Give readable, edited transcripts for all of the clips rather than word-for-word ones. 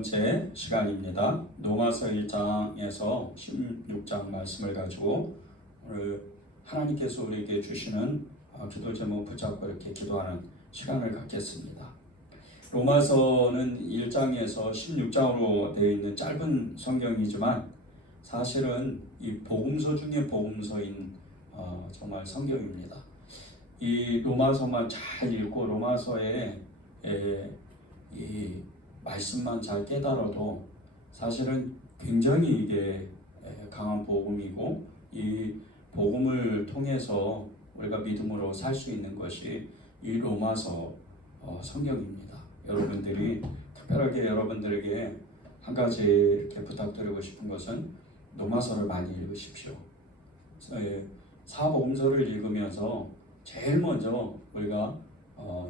번째 시간입니다. 로마서 1장에서 16장 말씀을 가지고 오늘 하나님께서 우리에게 주시는 기도 제목 붙잡고 이렇게 기도하는 시간을 갖겠습니다. 로마서는 1장에서 16장으로 되어 있는 짧은 성경이지만 사실은 이 복음서 중에 복음서인 정말 성경입니다. 이 로마서만 잘 읽고 로마서에 이 말씀만 잘 깨달아도 사실은 굉장히 이게 강한 복음이고, 이 복음을 통해서 우리가 믿음으로 살 수 있는 것이 이 로마서 성경입니다. 여러분들이 특별하게 여러분들에게 한 가지 이렇게 부탁드리고 싶은 것은 로마서를 많이 읽으십시오. 사복음서를 읽으면서 제일 먼저 우리가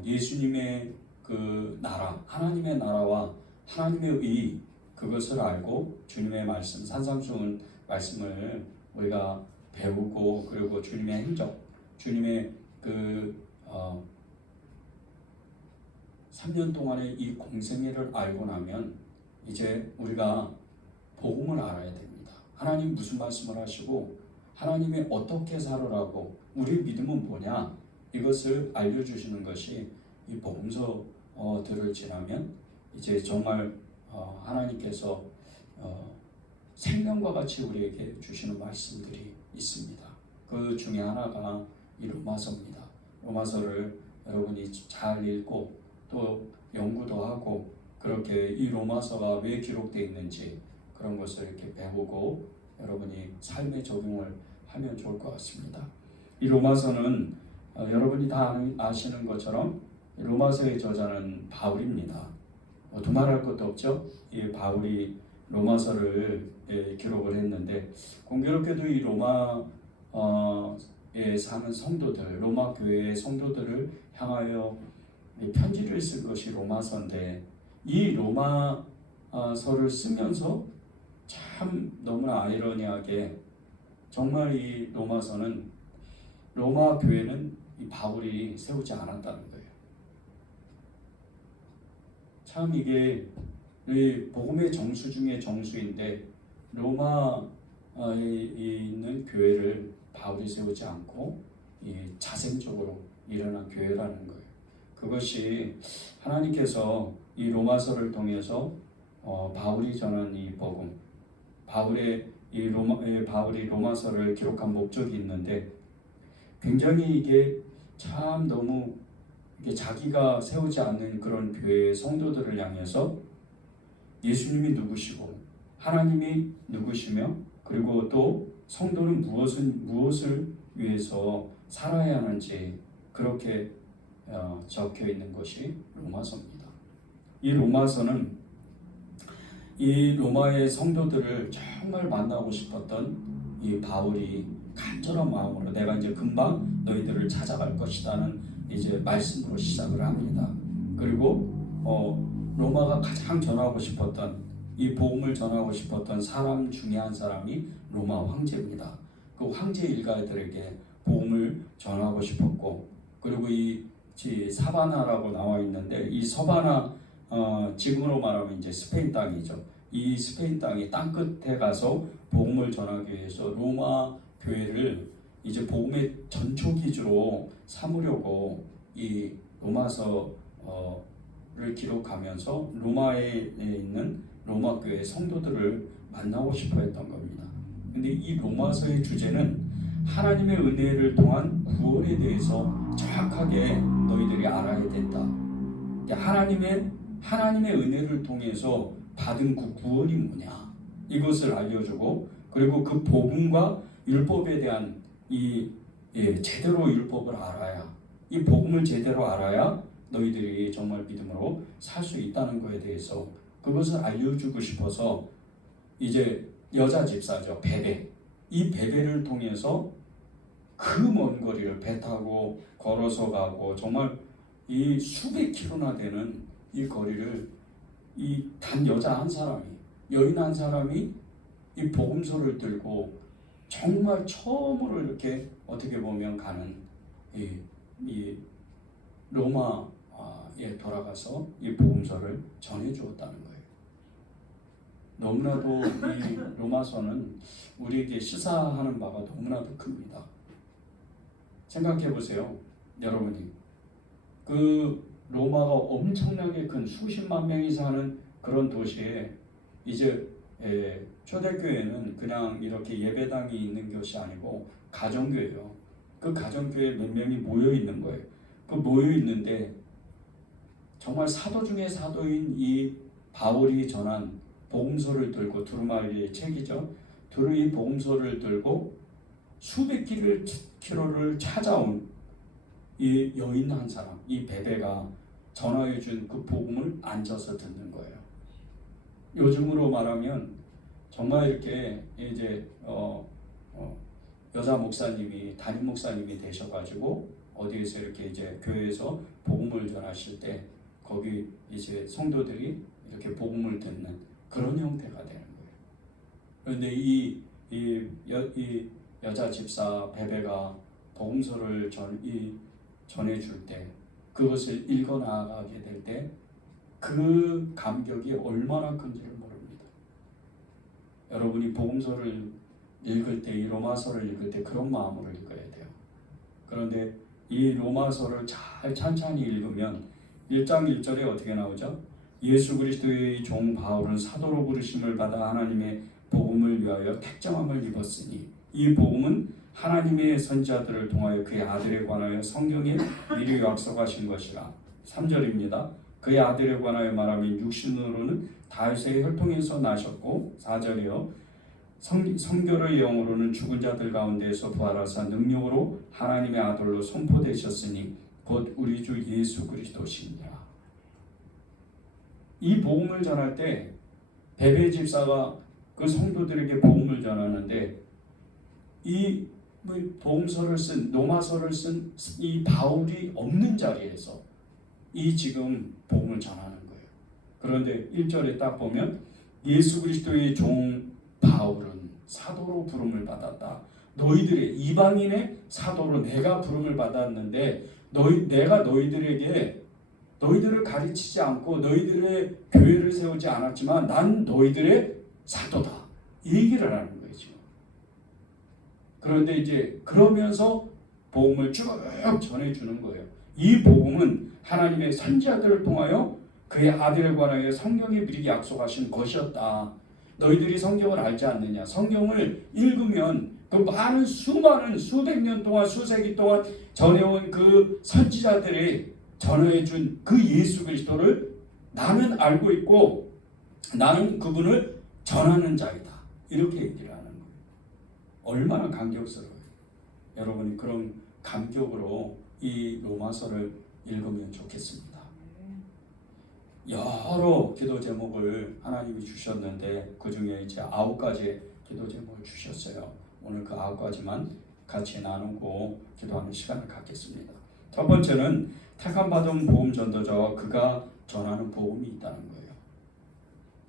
예수님의 그 나라, 하나님의 나라와 하나님의 의, 그것을 알고 주님의 말씀, 산상수훈 말씀을 우리가 배우고, 그리고 주님의 행적, 주님의 3년 동안의 이 공생애를 알고 나면 이제 우리가 복음을 알아야 됩니다. 하나님 무슨 말씀을 하시고 하나님이 어떻게 살으라고, 우리 믿음은 뭐냐, 이것을 알려주시는 것이 이 복음서들을 지나면 이제 정말 하나님께서 생명과 같이 우리에게 주시는 말씀들이 있습니다. 그 중에 하나가 이 로마서입니다. 로마서를 여러분이 잘 읽고 또 연구도 하고, 그렇게 이 로마서가 왜 기록되어 있는지 그런 것을 이렇게 배우고 여러분이 삶에 적용을 하면 좋을 것 같습니다. 이 로마서는 여러분이 다 아시는 것처럼 로마서의 저자는 바울입니다. 두말할 것도 없죠. 이 바울이 로마서를 기록을 했는데, 공교롭게도 이 로마에 사는 성도들, 로마 교회의 성도들을 향하여 편지를 쓴 것이 로마서인데, 이 로마서를 쓰면서 참 너무나 아이러니하게 정말 이 로마서는, 로마 교회는 이 바울이 세우지 않았다는 거예요. 참 이게 복음의 정수 중에 정수인데, 로마에 있는 교회를 바울이 세우지 않고 자생적으로 일어난 교회라는 거예요. 그것이 하나님께서 이 로마서를 통해서 바울이 전한 이 복음, 바울이 로마서를 기록한 목적이 있는데, 굉장히 이게 참 너무 이게 자기가 세우지 않는 그런 교회의 성도들을 향해서 예수님이 누구시고 하나님이 누구시며, 그리고 또 성도는 무엇을 위해서 살아야 하는지 그렇게 적혀 있는 것이 로마서입니다. 이 로마서는 이 로마의 성도들을 정말 만나고 싶었던 이 바울이 간절한 마음으로 내가 이제 금방 너희들을 찾아갈 것이다는 이제 말씀으로 시작을 합니다. 그리고 로마가 가장 전하고 싶었던, 이 복음을 전하고 싶었던 사람 중에 한 사람이 로마 황제입니다. 그 황제 일가들에게 복음을 전하고 싶었고, 그리고 이 사바나라고 나와 있는데, 이 서바나 지금으로 말하면 이제 스페인 땅이죠. 이 스페인 땅이 땅 끝에 가서 복음을 전하기 위해서 로마 교회를 이제 복음의 전초 기주로 삼으려고 이 로마서를 기록하면서 로마에 있는 로마 교회 성도들을 만나고 싶어 했던 겁니다. 근데 이 로마서의 주제는 하나님의 은혜를 통한 구원에 대해서 정확하게 너희들이 알아야 된다. 하나님의 은혜를 통해서 받은 그 구원이 뭐냐, 이것을 알려주고, 그리고 그 복음과 율법에 대한 제대로 율법을 알아야, 이 복음을 제대로 알아야 너희들이 정말 믿음으로 살 수 있다는 것에 대해서 그것을 알려주고 싶어서 이제 여자 집사죠, 베베, 이 베베를 통해서 그 먼 거리를 배 타고 걸어서 가고, 정말 이 수백 킬로나 되는 이 거리를 이 단 여자 한 사람이, 여인 한 사람이 이 복음서를 들고 정말 처음으로 이렇게 어떻게 보면 가는 이 로마에 돌아가서 이 복음서를 전해 주었다는 거예요. 너무나도 이 로마서는 우리에게 시사하는 바가 너무나도 큽니다. 생각해 보세요, 여러분이. 그 로마가 엄청나게 큰 수십만 명이 사는 그런 도시에 이제 초대교회는 그냥 이렇게 예배당이 있는 것이 아니고 가정교회요. 그 가정교회에 몇 명이 모여 있는 거예요. 그 모여 있는데 정말 사도 중에 사도인 이 바울이 전한 복음서를 들고 두루마리의 책이죠. 이 복음서를 들고 수백 킬로를 찾아온 이 여인 한 사람, 이 베베가 전화해 준 그 복음을 앉아서 듣는 거예요. 요즘으로 말하면 정말 이렇게 이제 여자 목사님이 담임 목사님이 되셔가지고 어디에서 이렇게 이제 교회에서 복음을 전하실 때 거기 이제 성도들이 이렇게 복음을 듣는 그런 형태가 되는 거예요. 그런데 이 여자 집사 베베가 복음서를 전해줄 때 그것을 읽어 나가게 될 때 그 감격이 얼마나 큰지를 모릅니다. 여러분이 복음서를 읽을 때, 이 로마서를 읽을 때 그런 마음으로 읽어야 돼요. 그런데 이 로마서를 잘 찬찬히 읽으면 1장 1절에 어떻게 나오죠? 예수 그리스도의 종 바울은 사도로 부르심을 받아 하나님의 복음을 위하여 택정함을 입었으니 이 복음은 하나님의 선지자들을 통하여 그의 아들에 관하여 성경에 미리 약속하신 것이라. 3절입니다. 그의 아들에 관하여 말하면 육신으로는 다윗의 혈통에서 나셨고 4절이요. 성결의 영으로는 죽은 자들 가운데에서 부활하사 능력으로 하나님의 아들로 선포되셨으니 곧 우리 주 예수 그리스도시니라. 이 복음을 전할 때 베베 집사가 그 성도들에게 복음을 전하는데 이 복음서를 쓴 로마서를 쓴 이 바울이 없는 자리에서 이 지금 복음을 전하는 거예요. 그런데 1절에 딱 보면 예수 그리스도의 종 바울은 사도로 부름을 받았다. 너희들의 이방인의 사도로 내가 부름을 받았는데 내가 너희들을 가르치지 않고 너희들의 교회를 세우지 않았지만 난 너희들의 사도다. 이 얘기를 하는 거예요 지금. 그런데 이제 그러면서 복음을 쭉 전해주는 거예요. 이 복음은 하나님의 선지자들을 통하여 그의 아들에 관하여 성경에 미리 약속하신 것이었다. 너희들이 성경을 알지 않느냐? 성경을 읽으면 그 많은 수많은 수백 년 동안 수세기 동안 전해온 그 선지자들이 전해준 그 예수 그리스도를 나는 알고 있고 나는 그분을 전하는 자이다. 이렇게 얘기를 하는 거예요. 얼마나 감격스러워요. 여러분이 그런 감격으로 이 로마서를 읽으면 좋겠습니다. 여러 기도 제목을 하나님이 주셨는데 그 중에 이제 9가지 기도 제목을 주셨어요. 오늘 그 9가지만 같이 나누고 기도하는 시간을 갖겠습니다. 첫 번째는 택함받은 복음 전도자와 그가 전하는 복음이 있다는 거예요.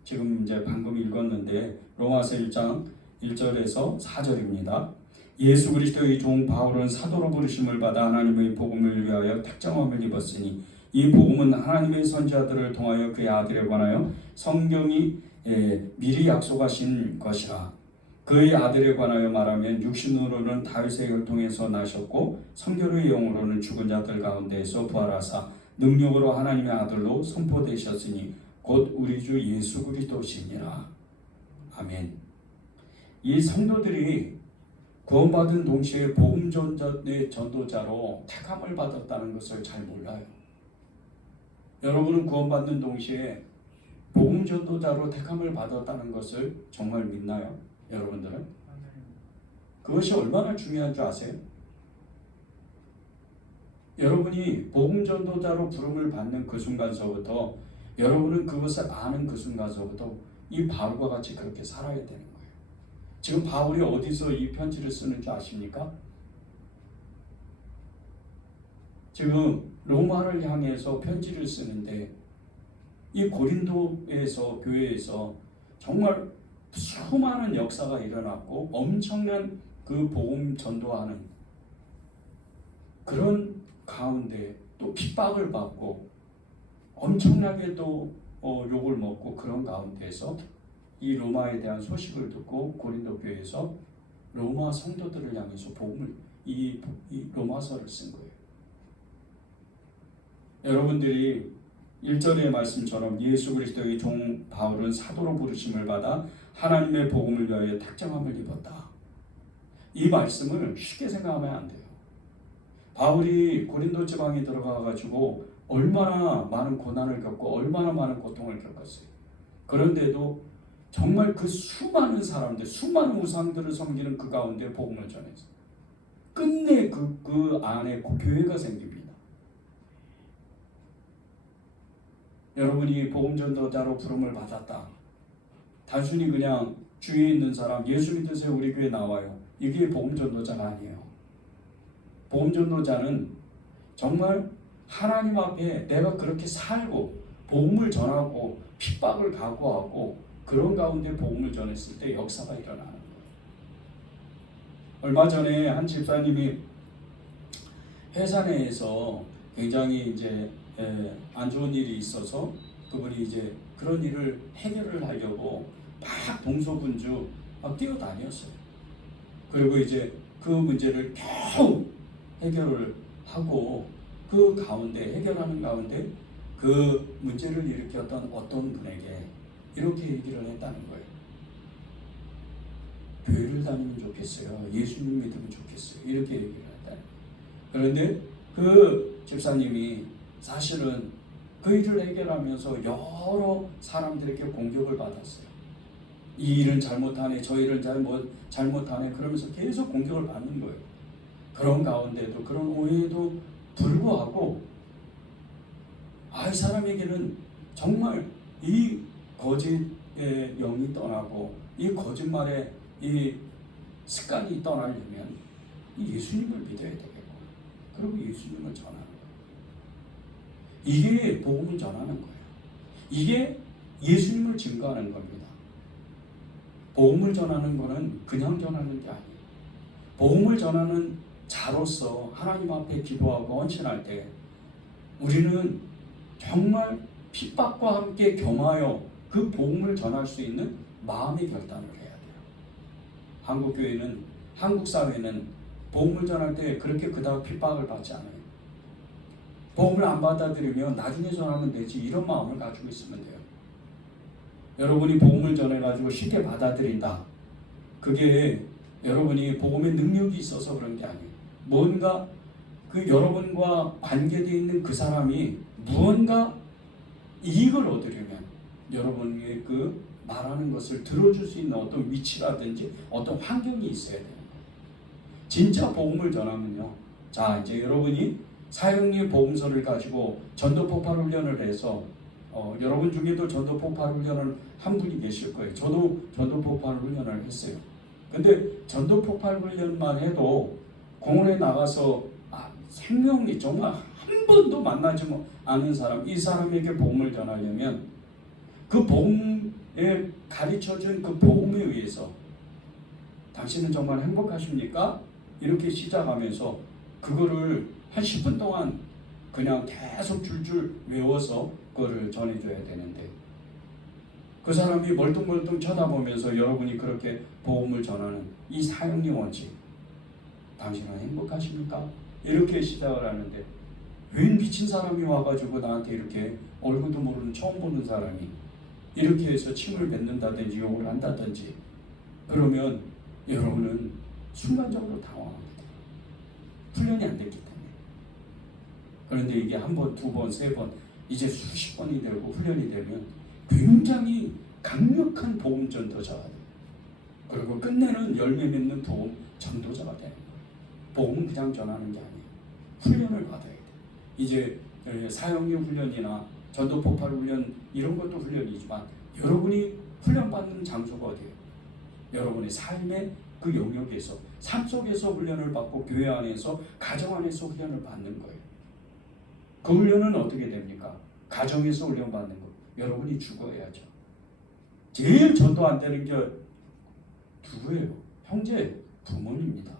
지금 이제 방금 읽었는데 로마서 1장 1절에서 4절입니다. 예수 그리스도의 종 바울은 사도로 부르심을 받아 하나님의 복음을 위하여 택정함을 입었으니 이 복음은 하나님의 선지자들을 통하여 그의 아들에 관하여 성경이 미리 약속하신 것이라. 그의 아들에 관하여 말하면 육신으로는 다윗의 혈통에서 나셨고 성결의 영으로는 죽은 자들 가운데에서 부활하사 능력으로 하나님의 아들로 선포되셨으니 곧 우리 주 예수 그리스도시니라. 아멘. 이 성도들이 구원받은 동시에 복음 전도자로 택함을 받았다는 것을 잘 몰라요. 여러분은 구원받는 동시에 복음 전도자로 택함을 받았다는 것을 정말 믿나요? 여러분들은? 그것이 얼마나 중요한 줄 아세요? 여러분이 복음 전도자로 부름을 받는 그 순간서부터 여러분은 그것을 아는 그 순간서부터 이 바울과 같이 그렇게 살아야 되는 거예요. 지금 바울이 어디서 이 편지를 쓰는 줄 아십니까? 지금 로마를 향해서 편지를 쓰는데 이 고린도에서 교회에서 정말 수많은 역사가 일어났고 엄청난 그 복음 전도하는 그런 가운데 또 핍박을 받고 엄청나게 또 욕을 먹고 그런 가운데서 이 로마에 대한 소식을 듣고 고린도 교회에서 로마 성도들을 향해서 복음을 이 로마서를 쓴 거예요. 여러분들이 1절의 말씀처럼 예수 그리스도의 종 바울은 사도로 부르심을 받아 하나님의 복음을 위하여 택정함을 입었다. 이 말씀을 쉽게 생각하면 안 돼요. 바울이 고린도 지방에 들어가가지고 얼마나 많은 고난을 겪고 얼마나 많은 고통을 겪었어요. 그런데도 정말 그 수많은 사람들, 수많은 우상들을 섬기는 그 가운데 복음을 전했어요. 끝내 그 안에 교회가 생깁니다. 여러분이 복음 전도자로 부름을 받았다. 단순히 그냥 주위에 있는 사람 예수 믿으세요 우리 교회 나와요. 이게 복음 전도자가 아니에요. 복음 전도자는 정말 하나님 앞에 내가 그렇게 살고 복음을 전하고 핍박을 각오하고 그런 가운데 복음을 전했을 때 역사가 일어나는 거예요. 얼마 전에 한 집사님이 회사 내에서 굉장히 이제 안 좋은 일이 있어서 그분이 이제 그런 일을 해결을 하려고 막 동서분주 막 뛰어다녔어요. 그리고 이제 그 문제를 겨우 해결을 하고 그 가운데 해결하는 가운데 그 문제를 일으켰던 어떤 분에게 이렇게 얘기를 했다는 거예요. 교회를 다니면 좋겠어요. 예수님 믿으면 좋겠어요. 이렇게 얘기를 했다는 거예요. 그런데 그 집사님이 사실은 그 일을 해결하면서 여러 사람들에게 공격을 받았어요. 이 일은 잘못하네, 저 일은 잘못하네 그러면서 계속 공격을 받는 거예요. 그런 가운데도 그런 오해에도 불구하고 이 사람에게는 정말 이 거짓의 영이 떠나고 이 거짓말의 이 습관이 떠나려면 이 예수님을 믿어야 되겠고 그리고 예수님을 전하는 거예요. 이게 복음을 전하는 거예요. 이게 예수님을 증거하는 겁니다. 복음을 전하는 것은 그냥 전하는 게 아니에요. 복음을 전하는 자로서 하나님 앞에 기도하고 헌신할 때 우리는 정말 핍박과 함께 겸하여 그 복음을 전할 수 있는 마음의 결단을 해야 돼요. 한국 교회는, 한국 사회는 복음을 전할 때 그렇게 그닥 핍박을 받지 않아요. 복음을 안 받아들이면 나중에 전하면 되지 이런 마음을 가지고 있으면 돼요. 여러분이 복음을 전해가지고 쉽게 받아들인다. 그게 여러분이 복음의 능력이 있어서 그런 게 아니에요. 뭔가 그 여러분과 관계되어 있는 그 사람이 무언가 이익을 얻으려면 여러분의 그 말하는 것을 들어줄 수 있는 어떤 위치라든지 어떤 환경이 있어야 되는 거예요. 진짜 복음을 전하면요. 자, 이제 여러분이 사형리 복음서를 가지고 전도폭발 훈련을 해서 여러분 중에도 전도폭발 훈련을 한 분이 계실 거예요. 저도 전도폭발 훈련을 했어요. 근데 전도폭발 훈련만 해도 공원에 나가서 생명이 정말 한 번도 만나지 않은 사람, 이 사람에게 복음을 전하려면 그 복음에 가르쳐준 그 복음에 의해서 당신은 정말 행복하십니까? 이렇게 시작하면서 그거를 한 10분 동안 그냥 계속 줄줄 외워서 그거를 전해줘야 되는데 그 사람이 멀뚱멀뚱 쳐다보면서 여러분이 그렇게 복음을 전하는 이 사형리 원칙, 당신은 행복하십니까? 이렇게 시작을 하는데 웬 미친 사람이 와가지고 나한테 이렇게 얼굴도 모르는 처음 보는 사람이 이렇게 해서 침을 뱉는다든지 욕을 한다든지 그러면 여러분은 순간적으로 당황합니다. 훈련이 안 됐기 때문에. 그런데 이게 한 번, 두 번, 세 번 이제 수십 번이 되고 훈련이 되면 굉장히 강력한 복음 전도자가 돼요. 그리고 끝내는 열매 맺는 복음 전도자가 되는 거예요. 복음은 그냥 전하는 게 아니에요. 훈련을 받아야 돼요. 이제 사형리 훈련이나 전도폭발 훈련 이런 것도 훈련이지만 여러분이 훈련받는 장소가 어디예요? 여러분의 삶의 그 영역에서 삶 속에서 훈련을 받고 교회 안에서 가정 안에서 훈련을 받는 거예요. 그 훈련은 어떻게 됩니까? 가정에서 훈련 받는 거. 여러분이 죽어야죠. 제일 전도 안 되는 게 누구예요? 형제, 부모입니다.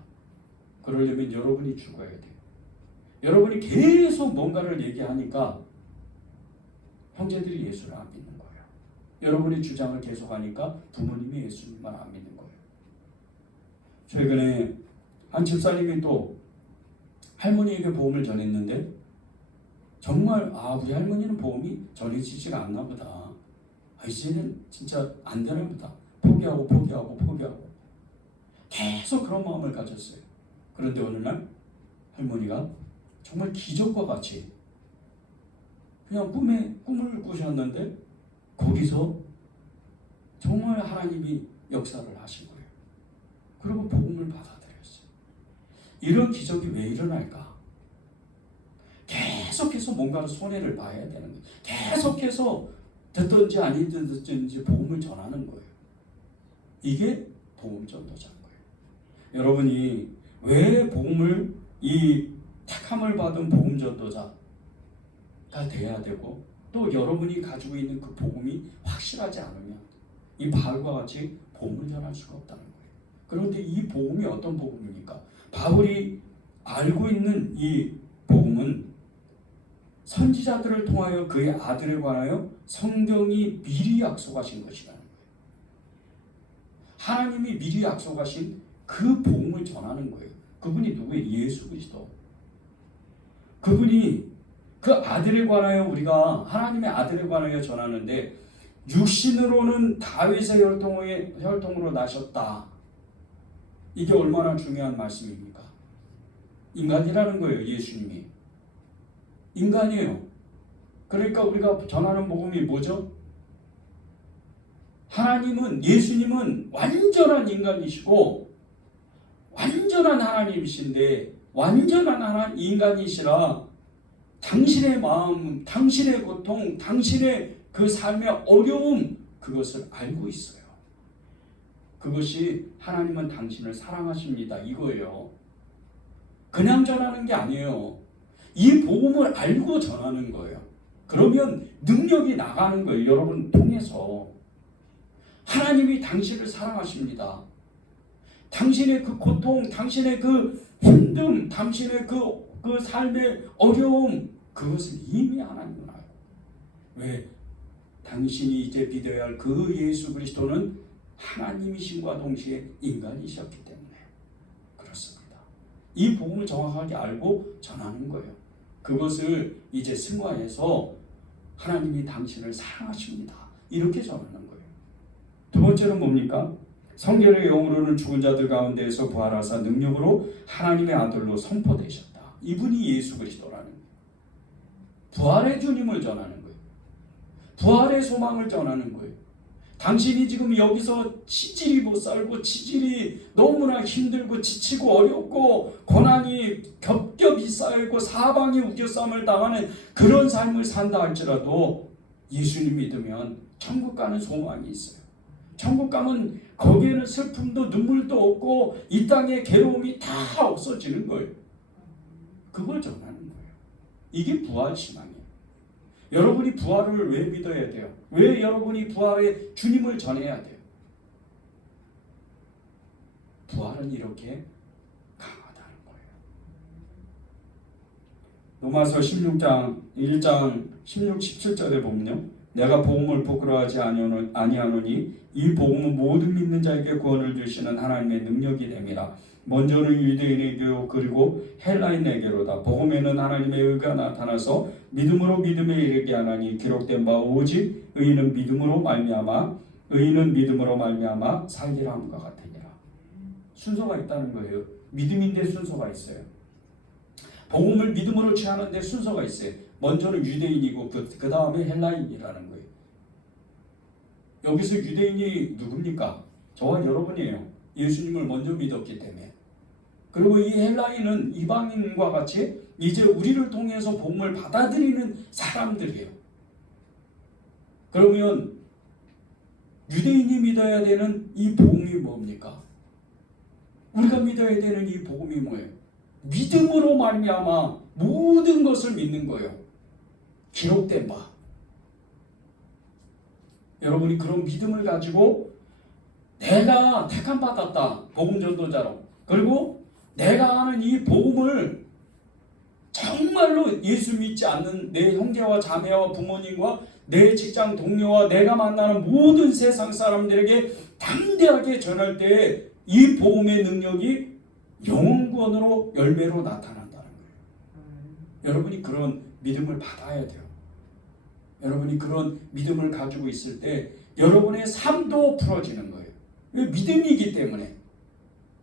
그러려면 여러분이 죽어야 돼요. 여러분이 계속 뭔가를 얘기하니까 형제들이 예수를 안 믿는 거예요. 여러분의 주장을 계속하니까 부모님이 예수님을 안 믿는 거예요. 최근에 한 집사님이 또 할머니에게 복음을 전했는데 정말 우리 할머니는 복음이 전해지지가 않나 보다. 이제는 진짜 안 되나 보다. 포기하고 계속 그런 마음을 가졌어요. 그런데 어느 날 할머니가 정말 기적과 같이 그냥 꿈을 꾸셨는데 거기서 정말 하나님이 역사를 하신 거예요. 그리고 복음을 받아들였어요. 이런 기적이 왜 일어날까? 계속해서 뭔가를 손해를 봐야 되는 거예요. 계속해서 듣든지 아니 듣든지 복음을 전하는 거예요. 이게 복음 전도자인 거예요. 여러분이 왜 복음을 이 택함을 받은 복음 전도자가 돼야 되고 또 여러분이 가지고 있는 그 복음이 확실하지 않으면 이 바울과 같이 복음을 전할 수가 없다는 거예요. 그런데 이 복음이 어떤 복음입니까? 바울이 알고 있는 이 복음은 선지자들을 통하여 그의 아들에 관하여 성경이 미리 약속하신 것이라는 거예요. 하나님이 미리 약속하신 그 복음을 전하는 거예요. 그분이 누구예요? 예수 그리스도. 그분이 그 아들에 관하여 우리가 하나님의 아들에 관하여 전하는데 육신으로는 다윗의 혈통으로 나셨다. 이게 얼마나 중요한 말씀입니까? 인간이라는 거예요. 예수님이. 인간이에요. 그러니까 우리가 전하는 복음이 뭐죠? 예수님은 완전한 인간이시고 완전한 하나님이신데 완전한 인간이시라 당신의 마음, 당신의 고통, 당신의 그 삶의 어려움 그것을 알고 있어요. 그것이 하나님은 당신을 사랑하십니다. 이거예요. 그냥 전하는 게 아니에요. 이 복음을 알고 전하는 거예요. 그러면 능력이 나가는 거예요. 여러분 통해서. 하나님이 당신을 사랑하십니다. 당신의 그 고통, 당신의 그 힘듦, 당신의 그 삶의 어려움 그것을 이미 하나님은 알고. 왜? 당신이 이제 믿어야 할 그 예수 그리스도는 하나님이심과 동시에 인간이셨기 때문에 그렇습니다. 이 복음을 정확하게 알고 전하는 거예요. 그것을 이제 승화해서 하나님이 당신을 사랑하십니다. 이렇게 전하는 거예요. 두 번째는 뭡니까? 성결의 영으로는 죽은 자들 가운데에서 부활하사 능력으로 하나님의 아들로 선포되셨다. 이분이 예수 그리스도라는 거예요. 부활의 주님을 전하는 거예요. 부활의 소망을 전하는 거예요. 당신이 지금 여기서 치질이 못 살고 치질이 너무나 힘들고 지치고 어렵고 고난이 겹겹이 쌓이고 사방이 우겨쌈을 당하는 그런 삶을 산다 할지라도 예수님 믿으면 천국 가는 소망이 있어요. 천국 가면 거기에는 슬픔도 눈물도 없고 이 땅의 괴로움이 다 없어지는 거예요. 그걸 전하는 거예요. 이게 부활 신앙이에요. 여러분이 부활을 왜 믿어야 돼요? 왜 여러분이 부활의 주님을 전해야 돼요? 부활은 이렇게 강하다는 거예요. 로마서 16장 1장 16, 17절에 보면요. 내가 복음을 부끄러워하지 아니하노니 이 복음은 모든 믿는 자에게 구원을 주시는 하나님의 능력이 됨이라. 먼저는 유대인에게요 그리고 헬라인에게로다. 복음에는 하나님의 의가 나타나서 믿음으로 믿음에 이르게 하나니 기록된 바 오직 의인은 믿음으로 말미암아 살리라 함과 같으니라. 순서가 있다는 거예요. 믿음인데 순서가 있어요. 복음을 믿음으로 취하는데 순서가 있어요. 먼저는 유대인이고 그 다음에 헬라인이라는 거예요. 여기서 유대인이 누굽니까? 저와 여러분이에요. 예수님을 먼저 믿었기 때문에. 그리고 이 헬라인은 이방인과 같이 이제 우리를 통해서 복음을 받아들이는 사람들이에요. 그러면 유대인이 믿어야 되는 이 복음이 뭡니까? 우리가 믿어야 되는 이 복음이 뭐예요? 믿음으로 말미암아 모든 것을 믿는 거예요. 기록된 바. 여러분이 그런 믿음을 가지고 내가 택함 받았다. 복음 전도자로. 그리고 내가 하는 이 복음을 정말로 예수 믿지 않는 내 형제와 자매와 부모님과 내 직장 동료와 내가 만나는 모든 세상 사람들에게 담대하게 전할 때 이 복음의 능력이 영혼구원으로 열매로 나타난다는 거예요. 여러분이 그런 믿음을 받아야 돼요. 여러분이 그런 믿음을 가지고 있을 때 여러분의 삶도 풀어지는 거예요. 믿음이기 때문에,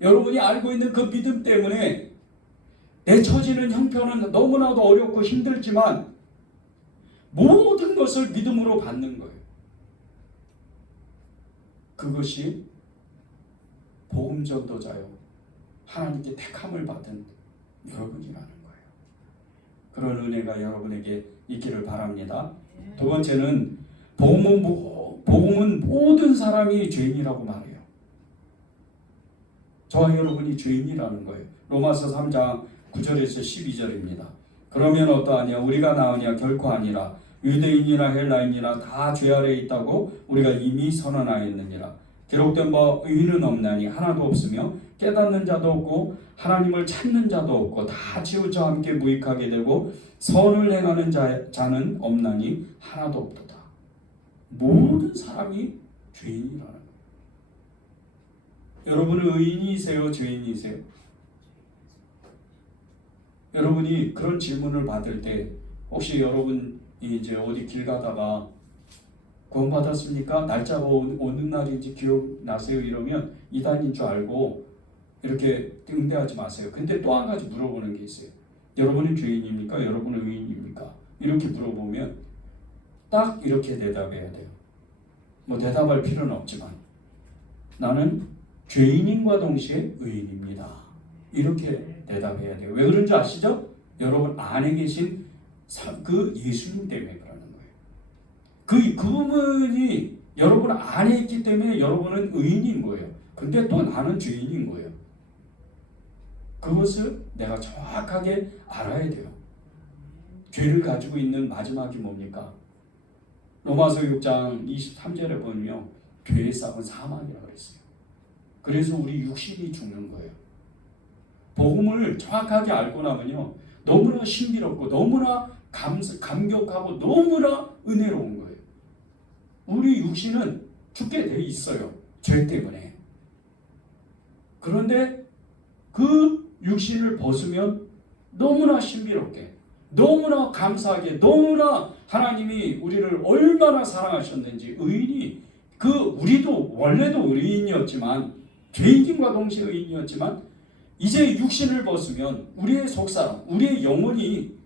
여러분이 알고 있는 그 믿음 때문에 내 처지는 형편은 너무나도 어렵고 힘들지만 모든 것을 믿음으로 받는 거예요. 그것이 복음 전도자요, 하나님께 택함을 받은 여러분이라는 거예요. 그런 은혜가 여러분에게 있기를 바랍니다. 두 번째는 복음은 모든 사람이 죄인이라고 말해요. 저와 여러분이 죄인이라는 거예요. 로마서 3장 9절에서 12절입니다. 그러면 어떠하냐? 우리가 나으냐? 결코 아니라 유대인이나 헬라인이나 다 죄 아래에 있다고 우리가 이미 선언하였느니라. 기록된 바 의인은 없나니 하나도 없으며 깨닫는 자도 없고 하나님을 찾는 자도 없고 다 치우쳐 함께 무익하게 되고 선을 행하는 자는 없나니 하나도 없도다. 모든 사람이 죄인이라는 거예요. 여러분은 의인이세요? 죄인이세요? 여러분이 그런 질문을 받을 때 혹시 여러분이 이제 어디 길 가다가 구원받았습니까? 날짜가 오는 날인지 기억나세요? 이러면 이단인 줄 알고 이렇게 응대하지 마세요. 근데 또 한 가지 물어보는 게 있어요. 여러분은 죄인입니까? 여러분은 의인입니까? 이렇게 물어보면 딱 이렇게 대답해야 돼요. 뭐 대답할 필요는 없지만 나는 죄인인과 동시에 의인입니다. 이렇게 대답해야 돼요. 왜 그런지 아시죠? 여러분 안에 계신 그 예수님 때문에 그러는 거예요. 그분이 여러분 안에 있기 때문에 여러분은 의인인 거예요. 근데 또 나는 죄인인 거예요. 그것을 내가 정확하게 알아야 돼요. 죄를 가지고 있는 마지막이 뭡니까? 로마서 6장 23절에 보면 죄의 싹은 사망이라고 그랬어요. 그래서 우리 육신이 죽는 거예요. 복음을 정확하게 알고 나면요, 너무나 신비롭고 너무나 감격하고 너무나 은혜로운 거예요. 우리 육신은 죽게 돼 있어요. 죄 때문에. 그런데 그 육신을 벗으면 너무나 신비롭게, 너무나 감사하게, 너무나 하나님이 우리를 얼마나 사랑하셨는지, 의인이 우리도 원래도 의인이었지만, 죄인과 동시에 의인이었지만 이제 육신을 벗으면 우리의 속사람, 우리의 영혼이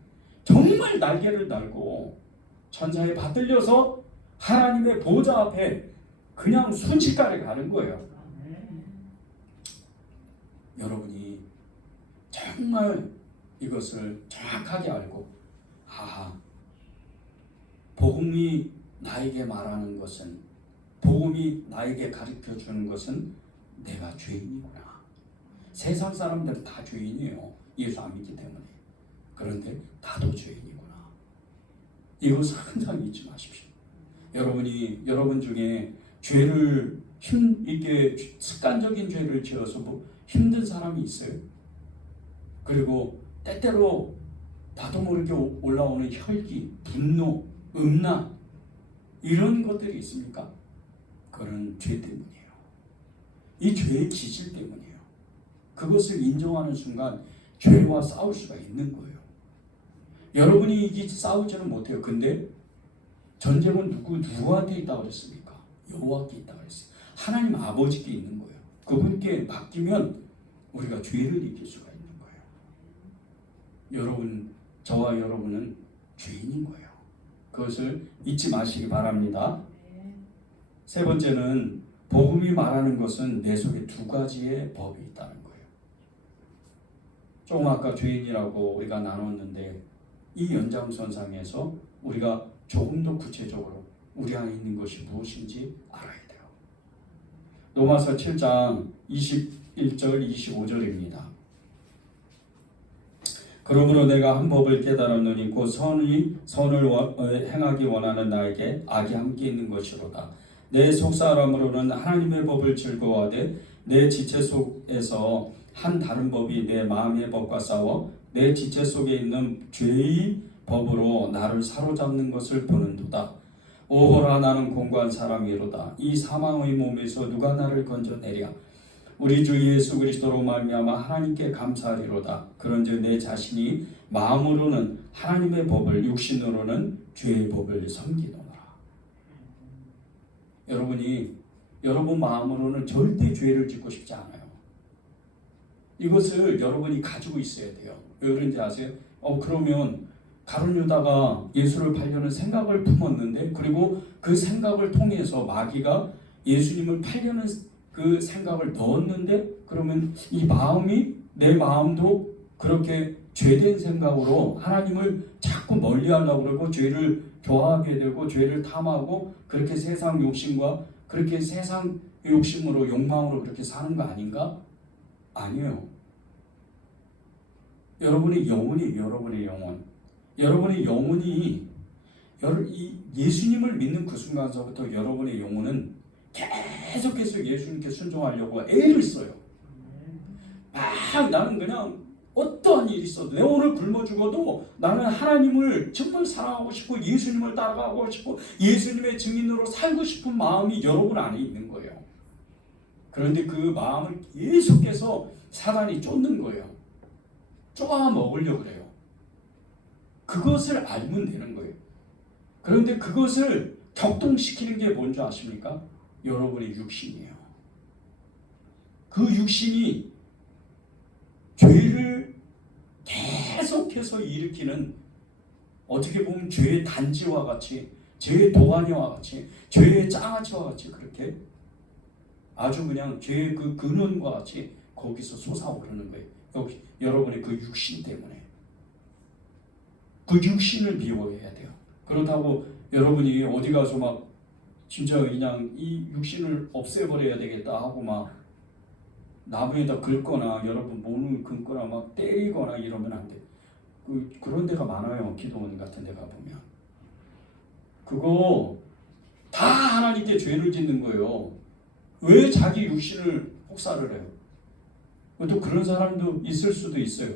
정말 날개를 달고 천사에 받들려서 하나님의 보좌 앞에 그냥 순식간에 가는 거예요. 여러분이 정말 이것을 정확하게 알고, 복음이 나에게 말하는 것은, 복음이 나에게 가르쳐 주는 것은 내가 죄인이구나. 세상 사람들은 다 죄인이에요. 예수 안 믿기 때문에. 그런데 나도 죄인이구나. 이것을 항상 잊지 마십시오. 여러분 중에 죄를 이렇게 습관적인 죄를 지어서 힘든 사람이 있어요. 그리고 때때로 나도 모르게 올라오는 혈기, 분노, 음란, 이런 것들이 있습니까? 그런 죄 때문이에요. 이 죄의 기질 때문이에요. 그것을 인정하는 순간 죄와 싸울 수가 있는 거예요. 여러분이 싸우지는 못해요. 근데 전쟁은 누구한테 있다고 그랬습니까? 여호와께 있다고 그랬어요. 하나님 아버지께 있는 거예요. 그분께 맡기면 우리가 죄를 이길 수가 있는 거예요. 저와 여러분은 죄인인 거예요. 그것을 잊지 마시기 바랍니다. 세 번째는, 복음이 말하는 것은 내 속에 두 가지의 법이 있다는 거예요. 조금 아까 죄인이라고 우리가 나눴는데, 이 연장선상에서 우리가 조금 더 구체적으로 우리 안에 있는 것이 무엇인지 알아야 돼요. 로마서 7장 21절 25절입니다. 그러므로 내가 한 법을 깨달았노니 곧 선을 행하기 원하는 나에게 악이 함께 있는 것이로다. 내 속사람으로는 하나님의 법을 즐거워하되 내 지체 속에서 한 다른 법이 내 마음의 법과 싸워 내 지체 속에 있는 죄의 법으로 나를 사로잡는 것을 보는도다. 오호라 나는 공고한 사람이로다. 이 사망의 몸에서 누가 나를 건져내랴. 우리 주 예수 그리스도로 말미암아 하나님께 감사하리로다. 그런즉 내 자신이 마음으로는 하나님의 법을, 육신으로는 죄의 법을 섬기노라. 여러분 마음으로는 절대 죄를 짓고 싶지 않아요. 이것을 여러분이 가지고 있어야 돼요. 왜 그런지 아세요? 그러면 가룟 유다가 예수를 팔려는 생각을 품었는데, 그리고 그 생각을 통해서 마귀가 예수님을 팔려는 그 생각을 넣었는데, 그러면 이 마음이, 내 마음도 그렇게 죄된 생각으로 하나님을 자꾸 멀리하려고 그러고 죄를 좋아하게 되고 죄를 탐하고 그렇게 세상 욕심과 그렇게 세상 욕심으로 욕망으로 그렇게 사는 거 아닌가? 아니에요. 여러분의 영혼이 여러분의 영혼이 예수님을 믿는 그 순간서부터 여러분의 영혼은 계속해서 예수님께 순종하려고 애를 써요. 나는 그냥 어떠한 일이 있어도, 내 오늘 굶어 죽어도 나는 하나님을 정말 사랑하고 싶고 예수님을 따라가고 싶고 예수님의 증인으로 살고 싶은 마음이 여러분 안에 있는 거예요. 그런데 그 마음을 계속해서 사단이 쫓는 거예요. 쪼아 먹으려고 그래요. 그것을 알면 되는 거예요. 그런데 그것을 격동시키는 게 뭔지 아십니까? 여러분의 육신이에요. 그 육신이 죄를 계속해서 일으키는, 어떻게 보면 죄의 단지와 같이, 죄의 도가니와 같이, 죄의 장아찌와 같이, 그렇게 아주 그냥 죄의 그 근원과 같이 거기서 솟아오르는 거예요. 여러분의 그 육신 때문에. 그 육신을 미워해야 돼요. 그렇다고 여러분이 어디 가서 막 진짜 그냥 이 육신을 없애버려야 되겠다 하고 막 나무에다 긁거나 여러분 몸을 긁거나 막 때리거나 이러면 안 돼. 그런 데가 많아요. 기도원 같은 데 가보면. 그거 다 하나님께 죄를 짓는 거예요. 왜 자기 육신을 혹사를 해요? 또 그런 사람도 있을 수도 있어요.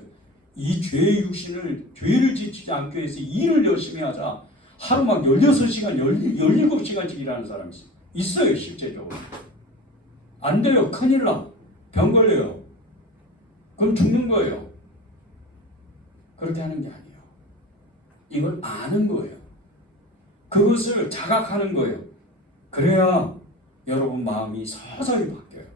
이 죄의 육신을, 죄를 짓지 않기 위해서 일을 열심히 하자. 하루 막 16시간, 17시간씩 일하는 사람이 있어요. 실제적으로. 안 돼요. 큰일 나. 병 걸려요. 그럼 죽는 거예요. 그렇게 하는 게 아니에요. 이걸 아는 거예요. 그것을 자각하는 거예요. 그래야 여러분 마음이 서서히 바뀌어요.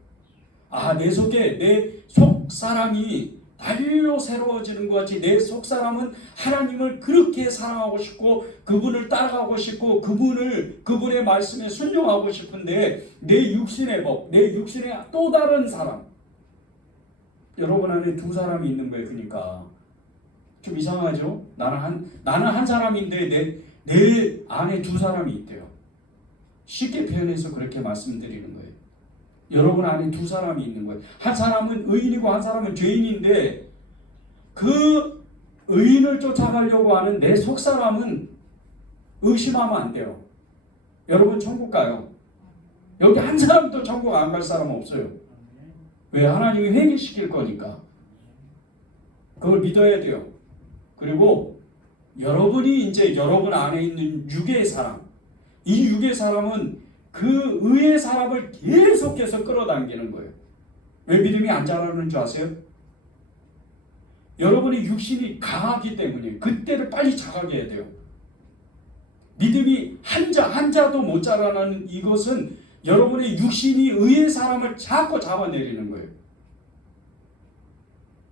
내 속에 내 속사람이 달로 새로워지는 것 같이 내 속사람은 하나님을 그렇게 사랑하고 싶고 그분을 따라가고 싶고 그분의 말씀에 순종하고 싶은데 내 육신의 법, 내 육신의 또 다른 사람, 여러분 안에 두 사람이 있는 거예요. 그러니까 좀 이상하죠? 나는 한 사람인데 내 안에 두 사람이 있대요. 쉽게 표현해서 그렇게 말씀드리는 거예요. 여러분 안에 두 사람이 있는 거예요. 한 사람은 의인이고 한 사람은 죄인인데 그 의인을 쫓아가려고 하는 내 속사람은 의심하면 안 돼요. 여러분 천국 가요. 여기 한 사람도 천국 안 갈 사람 없어요. 왜? 하나님이 회개시킬 거니까. 그걸 믿어야 돼요. 그리고 여러분이 이제 여러분 안에 있는 육의 사람, 이 육의 사람은 그 의의 사람을 계속해서 끌어당기는 거예요. 왜 믿음이 안 자라는 줄 아세요? 여러분의 육신이 강하기 때문이에요. 그때를 빨리 자각해야 돼요. 믿음이 한자도 못 자라는 이것은 여러분의 육신이 의의 사람을 자꾸 잡아내리는 거예요.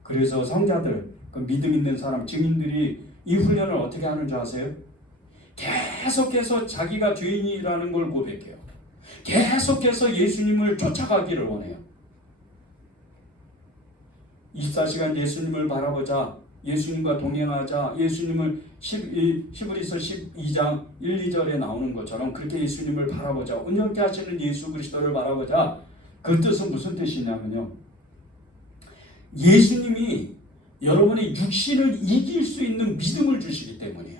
그래서 성자들, 그 믿음 있는 사람, 증인들이 이 훈련을 어떻게 하는 줄 아세요? 계속해서 자기가 죄인이라는 걸 고백해요. 계속해서 예수님을 쫓아가기를 원해요. 24시간 예수님을 바라보자, 예수님과 동행하자, 예수님을 히브리서 12장 1, 2절에 나오는 것처럼 그렇게 예수님을 바라보자, 온전케 하시는 예수 그리스도를 바라보자. 그 뜻은 무슨 뜻이냐면요, 예수님이 여러분의 육신을 이길 수 있는 믿음을 주시기 때문이에요.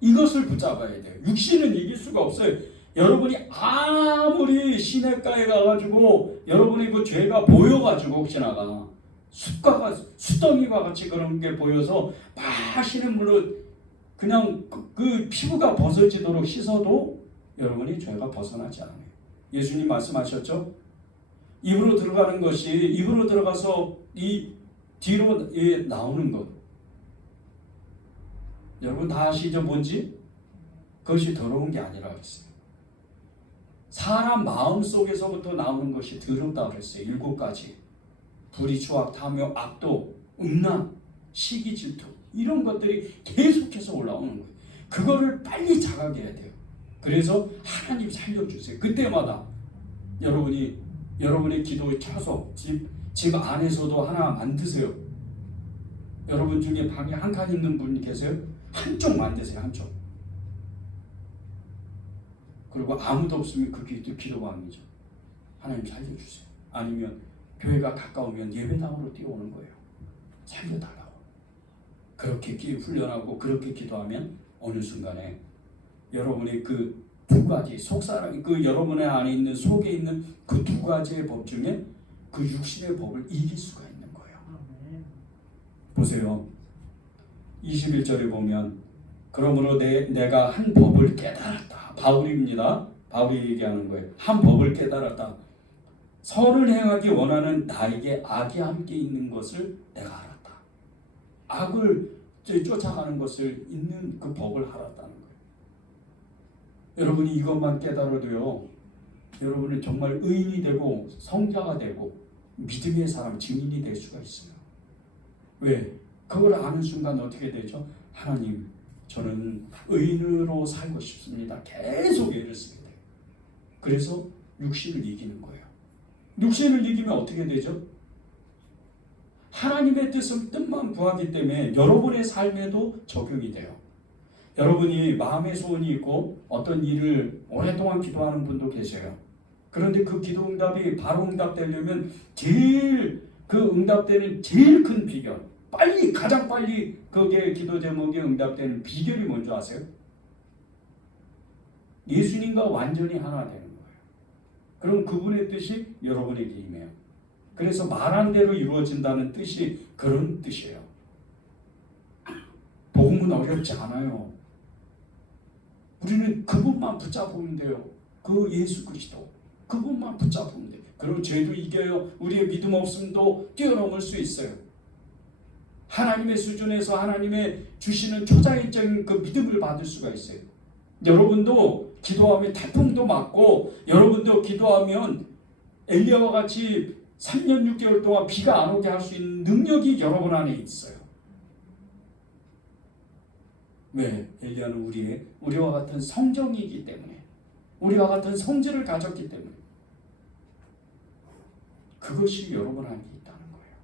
이것을 붙잡아야 돼요. 육신은 이길 수가 없어요. 여러분이 아무리 시냇가에 가가지고 여러분의 그 죄가 보여가지고 혹시나가 수덩이와 같이 그런 게 보여서 마시는 물로 그냥 그 피부가 벗어지도록 씻어도 여러분이 죄가 벗어나지 않아요. 예수님 말씀하셨죠? 입으로 들어가는 것이 입으로 들어가서 이 뒤로 나오는 것. 여러분 다 아시죠? 뭔지? 그것이 더러운 게 아니라 그랬어요. 사람 마음 속에서부터 나오는 것이 더럽다 그랬어요. 7가지. 불의, 추악, 탐욕, 악도, 음란, 시기, 질투 이런 것들이 계속해서 올라오는 거예요. 그거를 빨리 자각해야 돼요. 그래서 하나님 살려주세요. 그때마다 여러분의 기도에 켜서 집 안에서도 하나 만드세요. 여러분 중에 방에 한 칸 있는 분 계세요? 한쪽 만드세요. 한쪽. 그리고 아무도 없으면 그 기도방이죠. 하나님 살려주세요. 아니면 교회가 가까우면 예배당으로 뛰어오는 거예요. 살려달라고. 그렇게 훈련하고 그렇게 기도하면 어느 순간에 여러분의 그 2가지 속사람, 그 여러분의 안에 있는 속에 있는 그 2가지의 법 중에 그 육신의 법을 이길 수가 있는 거예요. 보세요. 21절에 보면 그러므로 내가 한 법을 깨달았다. 바울입니다. 바울이 얘기하는 거예요. 한 법을 깨달았다. 선을 행하기 원하는 나에게 악이 함께 있는 것을 내가 알았다. 악을 쫓아가는 것을 있는 그 법을 알았다는 거예요. 여러분이 이것만 깨달아도요, 여러분은 정말 의인이 되고 성자가 되고 믿음의 사람, 증인이 될 수가 있어요. 왜? 그걸 아는 순간 어떻게 되죠? 하나님, 저는 의인으로 살고 싶습니다. 계속 애를 쓰게 돼요. 그래서 육신을 이기는 거예요. 육신을 이기면 어떻게 되죠? 하나님의 뜻만 구하기 때문에 여러분의 삶에도 적용이 돼요. 여러분이 마음의 소원이 있고 어떤 일을 오랫동안 기도하는 분도 계셔요. 그런데 그 기도 응답이 바로 응답되려면 제일 그 응답되는 제일 큰 비결, 가장 빨리 그게 기도 제목이 응답되는 비결이 뭔지 아세요? 예수님과 완전히 하나 되는 거예요. 그럼 그분의 뜻이 여러분에게 임해요. 그래서 말한 대로 이루어진다는 뜻이 그런 뜻이에요. 복음은 어렵지 않아요. 우리는 그분만 붙잡으면 돼요. 그 예수 그리스도 그분만 붙잡으면 돼요. 그럼 죄도 이겨요. 우리의 믿음 없음도 뛰어넘을 수 있어요. 하나님의 수준에서 하나님의 주시는 초자연적인 그 믿음을 받을 수가 있어요. 여러분도 기도하면 태풍도 맞고, 여러분도 기도하면 엘리야와 같이 3년 6개월 동안 비가 안 오게 할 수 있는 능력이 여러분 안에 있어요. 왜? 엘리야는 우리와 같은 성정이기 때문에, 우리와 같은 성질을 가졌기 때문에 그것이 여러분 안에 있다는 거예요.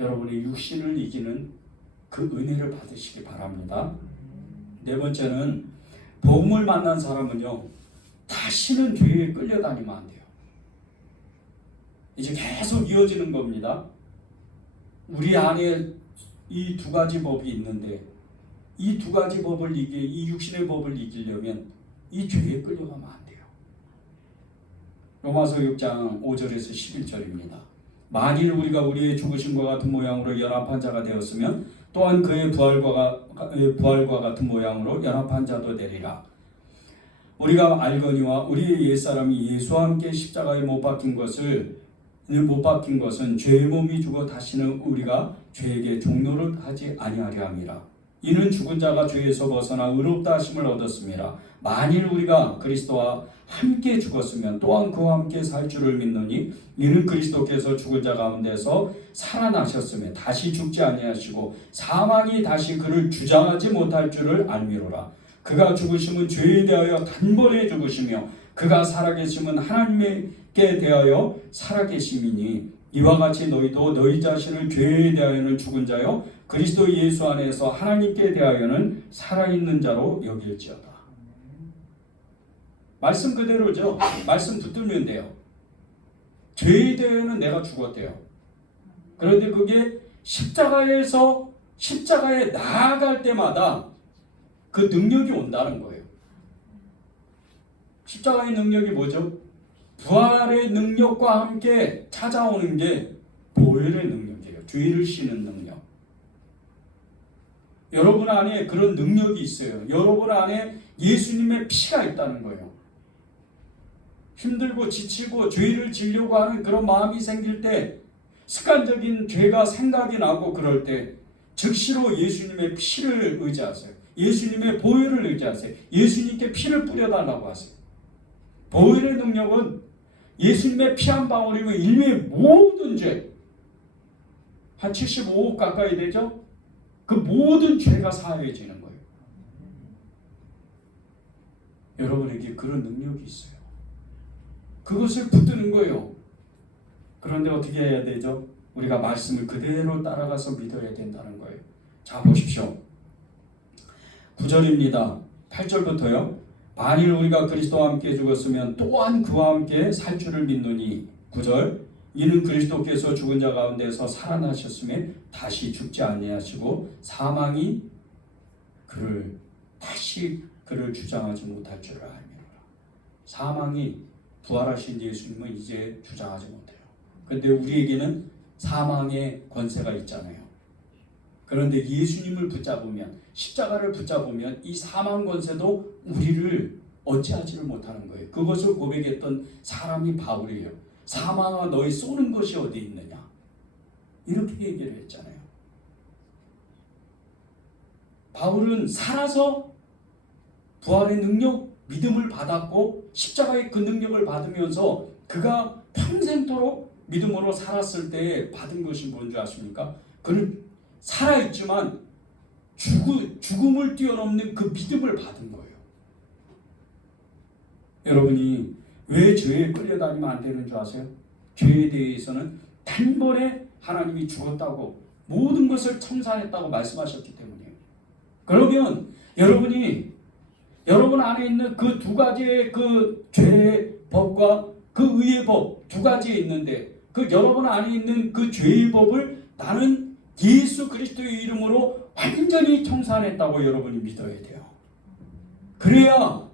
여러분의 육신을 이기는 그 은혜를 받으시기 바랍니다. 4번째는 복음을 만난 사람은요, 다시는 죄에 끌려다니면 안 돼요. 이제 계속 이어지는 겁니다. 우리 안에 이 2가지 법이 있는데 이 2가지 법을 이 육신의 법을 이기려면 이 죄에 끌려가면 안 돼요. 로마서 6장 5절에서 11절입니다. 만일 우리가 우리의 죽으심과 같은 모양으로 연합한 자가 되었으면 또한 그의 부활과 같은 모양으로 연합한 자도 되리라. 우리가 알거니와 우리의 옛사람이 예수와 함께 십자가에 못 박힌 것은 죄의 몸이 죽어 다시는 우리가 죄에게 종노릇 하지 아니하려 함이라. 이는 죽은 자가 죄에서 벗어나 의롭다 하심을 얻었습니다. 만일 우리가 그리스도와 함께 죽었으면 또한 그와 함께 살 줄을 믿노니, 이는 그리스도께서 죽은 자 가운데서 살아나셨으며 다시 죽지 아니하시고 사망이 다시 그를 주장하지 못할 줄을 알미로라. 그가 죽으심은 죄에 대하여 단번에 죽으시며 그가 살아계심은 하나님께 대하여 살아계심이니, 이와 같이 너희도 너희 자신을 죄에 대하여는 죽은 자요 그리스도 예수 안에서 하나님께 대하여는 살아있는 자로 여길지어다. 말씀 그대로죠. 말씀 붙들면 돼요. 죄에 대해서는 내가 죽었대요. 그런데 그게 십자가에 나아갈 때마다 그 능력이 온다는 거예요. 십자가의 능력이 뭐죠? 부활의 능력과 함께 찾아오는 게 보혈의 능력이에요. 죄를 씻는 능력. 여러분 안에 그런 능력이 있어요. 여러분 안에 예수님의 피가 있다는 거예요. 힘들고 지치고 죄를 지려고 하는 그런 마음이 생길 때, 습관적인 죄가 생각이 나고 그럴 때 즉시로 예수님의 피를 의지하세요. 예수님의 보혈을 의지하세요. 예수님께 피를 뿌려달라고 하세요. 보혈의 능력은 예수님의 피 한 방울이면 인류의 모든 죄, 한 75억 가까이 되죠? 그 모든 죄가 사해지는 거예요. 여러분에게 그런 능력이 있어요. 그것을 붙드는 거예요. 그런데 어떻게 해야 되죠? 우리가 말씀을 그대로 따라가서 믿어야 된다는 거예요. 자, 보십시오. 9절입니다. 8절부터요. 만일 우리가 그리스도와 함께 죽었으면 또한 그와 함께 살 줄을 믿노니. 9절. 이는 그리스도께서 죽은 자 가운데서 살아나셨음에 다시 죽지 아니하시고 사망이 다시 그를 주장하지 못할 줄을 알미노라. 사망이 부활하신 예수님은 이제 주장하지 못해요. 그런데 우리에게는 사망의 권세가 있잖아요. 그런데 예수님을 붙잡으면, 십자가를 붙잡으면 이 사망 권세도 우리를 어찌하지를 못하는 거예요. 그것을 고백했던 사람이 바울이에요. 사망아 너희 쏘는 것이 어디 있느냐, 이렇게 얘기를 했잖아요. 바울은 살아서 부활의 능력, 믿음을 받았고 십자가의 그 능력을 받으면서 그가 평생토록 믿음으로 살았을 때 받은 것이 뭔지 아십니까? 그는 살아있지만 죽음을 뛰어넘는 그 믿음을 받은 거예요. 여러분이 왜 죄에 끌려다니면 안 되는 줄 아세요? 죄에 대해서는 단번에 하나님이 죽었다고, 모든 것을 청산했다고 말씀하셨기 때문이에요. 그러면 여러분 안에 있는 그 두 가지의 그 죄의 법과 그 의의 법 두 가지에 있는데, 그 여러분 안에 있는 그 죄의 법을 나는 예수 그리스도의 이름으로 완전히 청산했다고 여러분이 믿어야 돼요. 그래야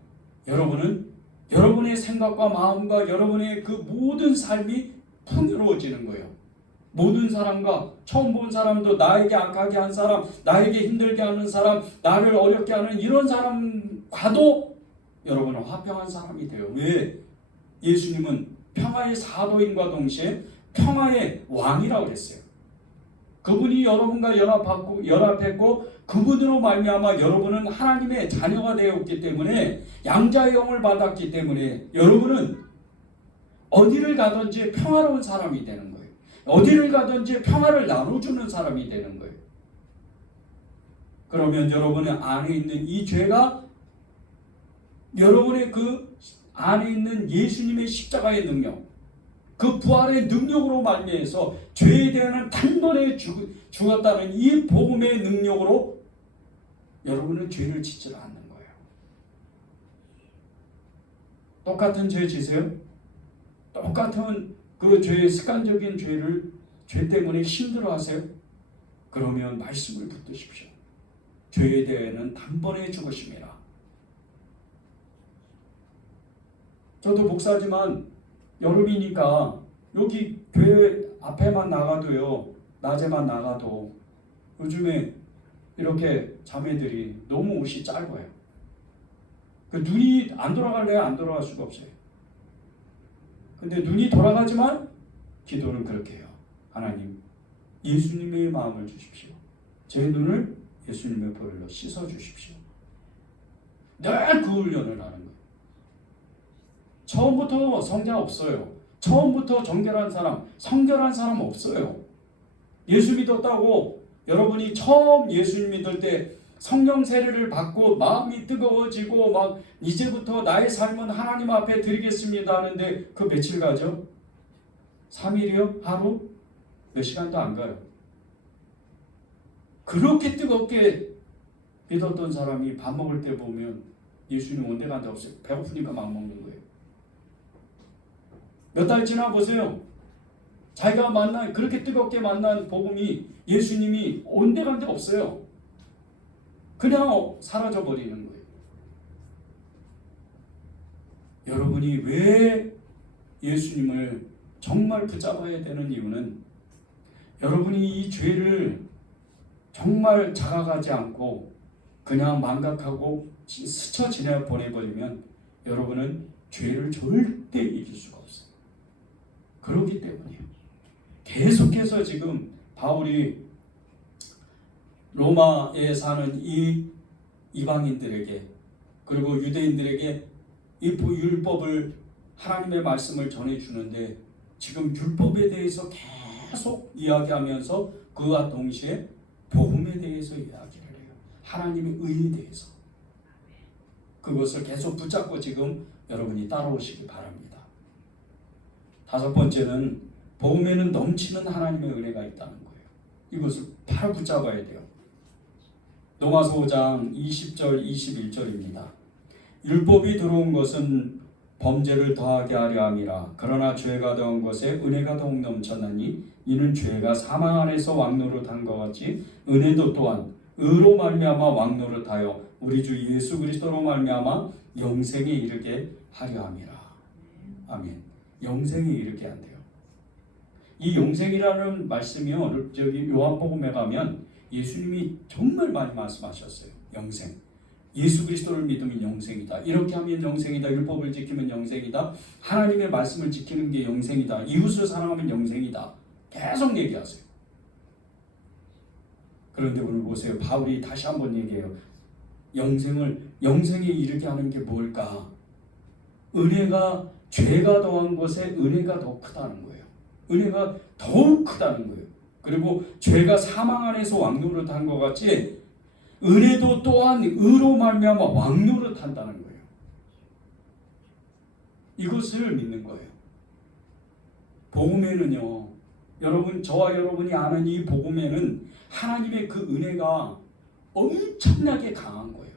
여러분은 여러분의 생각과 마음과 여러분의 그 모든 삶이 풍요로워지는 거예요. 모든 사람과, 처음 본 사람도, 나에게 악하게 한 사람, 나에게 힘들게 하는 사람, 나를 어렵게 하는 이런 사람과도 여러분은 화평한 사람이 돼요. 왜? 예수님은 평화의 사도인과 동시에 평화의 왕이라고 그랬어요. 그분이 여러분과 연합했고 그분으로 말미암아 여러분은 하나님의 자녀가 되었기 때문에, 양자의 영을 받았기 때문에 여러분은 어디를 가든지 평화로운 사람이 되는 거예요. 어디를 가든지 평화를 나눠주는 사람이 되는 거예요. 그러면 여러분의 안에 있는 이 죄가 여러분의 그 안에 있는 예수님의 십자가의 능력, 그 부활의 능력으로 말미암아서 죄에 대한 단번에 죽었다는 이 복음의 능력으로 여러분은 죄를 짓지 않는 거예요. 똑같은 죄 지세요? 똑같은 그 죄의 습관적인 죄 때문에 힘들어하세요? 그러면 말씀을 붙드십시오. 죄에 대해서는 단번에 죽으심이라. 저도 목사지만 여름이니까 여기 교회 앞에만 나가도요, 낮에만 나가도 요즘에 이렇게 자매들이 너무 옷이 짧아요. 그 눈이 안 돌아갈래야 안 돌아갈 수가 없어요. 근데 눈이 돌아가지만 기도는 그렇게 해요. 하나님, 예수님의 마음을 주십시오. 제 눈을 예수님의 보혈로 씻어 주십시오. 늘 그 훈련을 하는 거예요. 처음부터 성자 없어요. 처음부터 정결한 사람, 성결한 사람 없어요. 예수 믿었다고 여러분이 처음 예수 믿을 때 성령 세례를 받고 마음이 뜨거워지고 막 이제부터 나의 삶은 하나님 앞에 드리겠습니다 하는데 그 며칠 가죠? 3일이요? 하루? 몇 시간도 안 가요. 그렇게 뜨겁게 믿었던 사람이 밥 먹을 때 보면 예수님 온데 간데 없어요. 배고프니까 막 먹는 거예요. 몇 달 지나 보세요. 자기가 그렇게 뜨겁게 만난 복음이, 예수님이 온데 간데 없어요. 그냥 사라져버리는 거예요. 여러분이 왜 예수님을 정말 붙잡아야 되는 이유는, 여러분이 이 죄를 정말 자각하지 않고 그냥 망각하고 스쳐 지내 보내버리면 여러분은 죄를 절대 이길 수가 없어요. 그렇기 때문이에요. 계속해서 지금 바울이 로마에 사는 이 이방인들에게 그리고 유대인들에게 이 율법을 하나님의 말씀을 전해주는데 지금 율법에 대해서 계속 이야기하면서 그와 동시에 복음에 대해서 이야기를 해요. 하나님의 의에 대해서. 그것을 계속 붙잡고 지금 여러분이 따라오시기 바랍니다. 다섯 번째는 복음에는 넘치는 하나님의 은혜가 있다는 거예요. 이것을 바로 붙잡아야 돼요. 로마서 5장 20절 21절입니다. 율법이 들어온 것은 범죄를 더하게 하려 함이라. 그러나 죄가 더한 것에 은혜가 더욱 넘쳤나니 이는 죄가 사망 안에서 왕노릇한 것 같이 은혜도 또한 의로 말미암아 왕노릇하여 우리 주 예수 그리스도로 말미암아 영생에 이르게 하려 함이라. 아멘. 영생에 이르게 한대요. 이 영생이라는 말씀이요, 저기 요한복음에 가면 예수님이 정말 많이 말씀하셨어요. 영생. 예수 그리스도를 믿으면 영생이다. 이렇게 하면 영생이다. 율법을 지키면 영생이다. 하나님의 말씀을 지키는 게 영생이다. 이웃을 사랑하면 영생이다. 계속 얘기하세요. 그런데 오늘 보세요. 바울이 다시 한번 얘기해요. 영생에 이르게 하는 게 뭘까? 은혜가 죄가 더한 것에 은혜가 더 크다는 거예요. 은혜가 더욱 크다는 거예요. 그리고 죄가 사망 안에서 왕노릇한 것 같이 은혜도 또한 의로 말미암아 왕노릇한다는 거예요. 이것을 믿는 거예요. 복음에는요, 여러분, 저와 여러분이 아는 이 복음에는 하나님의 그 은혜가 엄청나게 강한 거예요.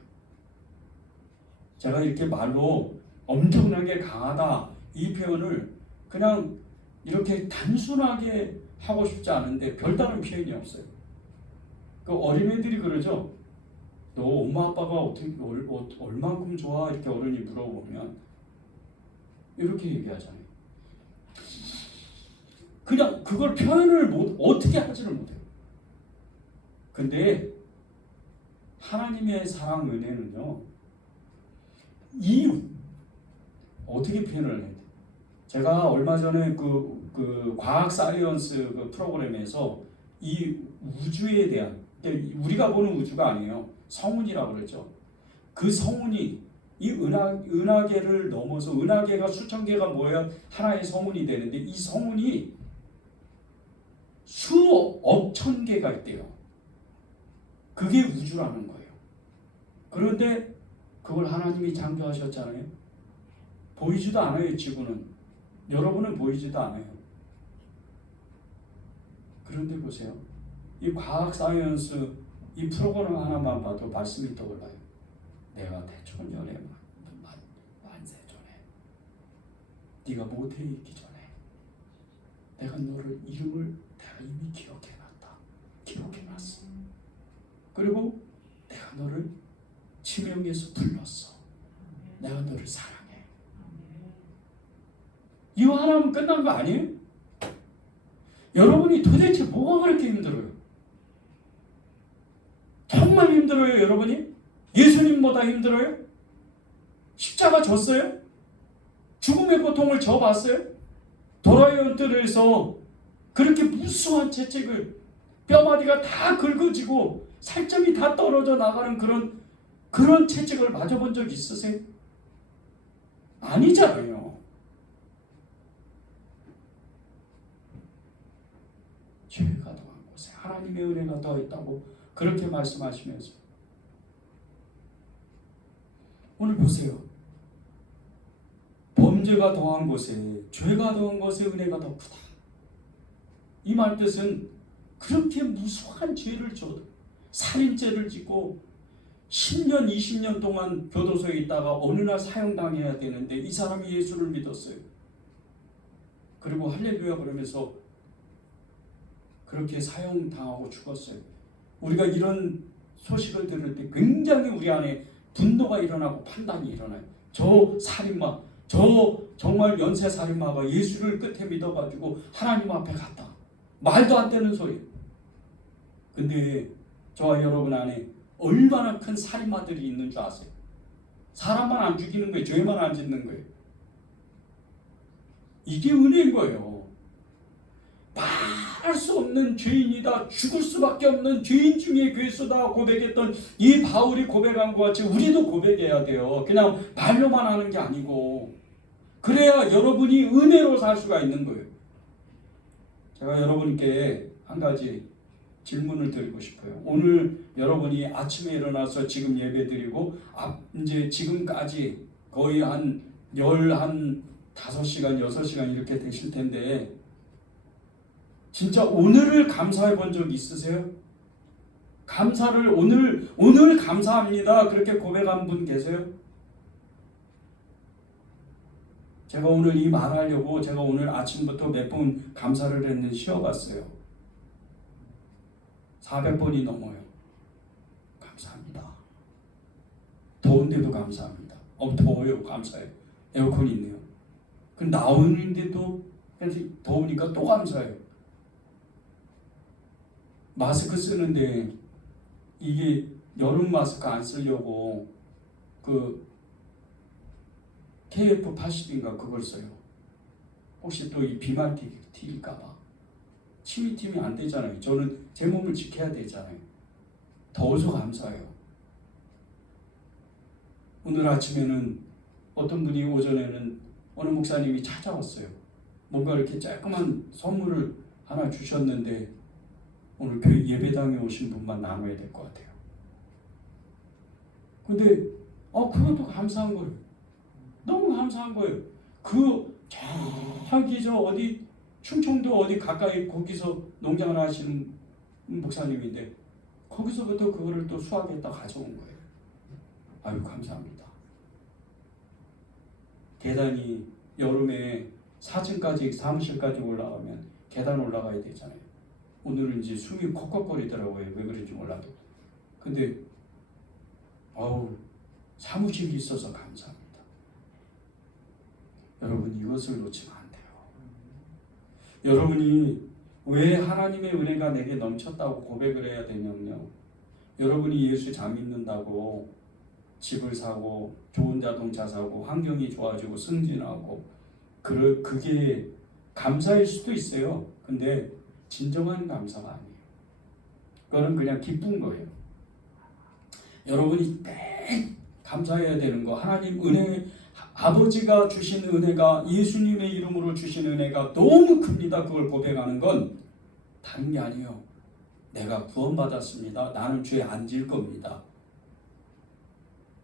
제가 이렇게 말로 엄청나게 강하다 이 표현을 그냥 이렇게 단순하게 하고 싶지 않은데 별다른 표현이 없어요. 그 어린애들이 그러죠. 너 엄마 아빠가 어떻게 얼만큼 좋아? 이렇게 어른이 물어보면 이렇게 얘기하잖아요. 그냥 그걸 표현을 어떻게 하지를 못해요. 근데 하나님의 사랑 은혜는요, 어떻게 표현을 해야 돼? 제가 얼마 전에 그 과학 사이언스 그 프로그램에서 이 우주에 대한, 우리가 보는 우주가 아니에요. 성운이라고 그러죠. 그 성운이 이 은하계를 넘어서, 은하계가 수천 개가 모여 하나의 성운이 되는데 이 성운이 수억 천 개가 있대요. 그게 우주라는 거예요. 그런데 그걸 하나님이 창조하셨잖아요. 보이지도 않아요. 지구는. 여러분은 보이지도 않아요. 그런데 보세요. 이 과학 사이언스 이 프로그램 하나만 봐도 말씀이 떠올라요. 내가 태초년에 만세 전에 네가 모태에 있기 전에 내가 너를 이름을 내가 이미 기억해놨다. 기록해놨어. 그리고 내가 너를 지명해서 불렀어. 내가 너를 사랑해. 이거 하나면 끝난 거 아니에요? 여러분이 도대체 뭐가 그렇게 힘들어요? 정말 힘들어요, 여러분이? 예수님보다 힘들어요? 십자가 졌어요? 죽음의 고통을 져봤어요? 도라이언트에서 그렇게 무수한 채찍을 뼈마디가 다 긁어지고 살점이 다 떨어져 나가는 그런 채찍을 맞아본 적 있으세요? 아니잖아요. 죄가 더한 곳에 하나님의 은혜가 더했다고 그렇게 말씀하시면서 오늘 보세요. 범죄가 더한 곳에, 죄가 더한 곳에 은혜가 더 크다. 이 말 뜻은 그렇게 무수한 죄를 져도 살인죄를 짓고 10년, 20년 동안 교도소에 있다가 어느 날 사형당해야 되는데 이 사람이 예수를 믿었어요. 그리고 할렐루야 그러면서 그렇게 사형당하고 죽었어요. 우리가 이런 소식을 들을 때 굉장히 우리 안에 분노가 일어나고 판단이 일어나요. 저 살인마, 저 정말 연쇄 살인마가 예수를 끝에 믿어가지고 하나님 앞에 갔다. 말도 안 되는 소리. 근데 저와 여러분 안에 얼마나 큰 살인마들이 있는 줄 아세요? 사람만 안 죽이는 거예요. 죄만 안 짓는 거예요. 이게 은혜인 거예요. 말할 수 없는 죄인이다, 죽을 수밖에 없는 죄인 중에 괴수다 고백했던 이 바울이 고백한 것 같이 우리도 고백해야 돼요. 그냥 말로만 하는 게 아니고, 그래야 여러분이 은혜로 살 수가 있는 거예요. 제가 여러분께 한 가지 질문을 드리고 싶어요. 오늘 여러분이 아침에 일어나서 지금 예배 드리고 이제 지금까지 거의 한 5시간 6시간 이렇게 되실 텐데, 진짜 오늘을 감사해 본 적 있으세요? 감사를 오늘 감사합니다 그렇게 고백한 분 계세요? 제가 오늘 이 말하려고 제가 오늘 아침부터 몇 번 감사를 했는데 쉬어봤어요. 400번이 넘어요. 감사합니다. 더운데도 감사합니다. 더워요. 감사해요. 에어컨이 있네요. 나오는데도 더우니까 또 감사해요. 마스크 쓰는데 이게 여름 마스크 안 쓰려고 그 KF80인가 그걸 써요. 혹시 또 이 비말 튀길까봐. 침이 튀면 안 되잖아요. 저는 제 몸을 지켜야 되잖아요. 더워서 감사해요. 오늘 아침에는 어떤 분이 오전에는 어느 목사님이 찾아왔어요. 뭔가 이렇게 조그만 선물을 하나 주셨는데 오늘 교회 예배당에 오신 분만 나눠야 될 것 같아요. 근데 그것도 감사한 거예요. 너무 감사한 거예요. 저기 어디 충청도 어디 가까이 거기서 농장을 하시는 목사님인데 거기서부터 그거를 또 수확했다 가져온 거예요. 아유 감사합니다. 계단이 여름에 4층까지 사무실까지 올라가면 계단 올라가야 되잖아요. 오늘은 이제 숨이 컥컥거리더라고요. 왜 그런지 몰라도. 근데 사무실이 있어서 감사합니다. 여러분 이것을 놓치면 안 돼요. 여러분이 왜 하나님의 은혜가 내게 넘쳤다고 고백을 해야 되냐면요. 여러분이 예수 잘 믿는다고 집을 사고 좋은 자동차 사고 환경이 좋아지고 승진하고 그게 감사일 수도 있어요. 근데 진정한 감사가 아니에요. 그거는 그냥 기쁜 거예요. 여러분이 꼭 감사해야 되는 거, 하나님 은혜, 아버지가 주신 은혜가, 예수님의 이름으로 주신 은혜가 너무 큽니다. 그걸 고백하는 건 다른 게 아니에요. 내가 구원받았습니다. 나는 죄 안 질 겁니다.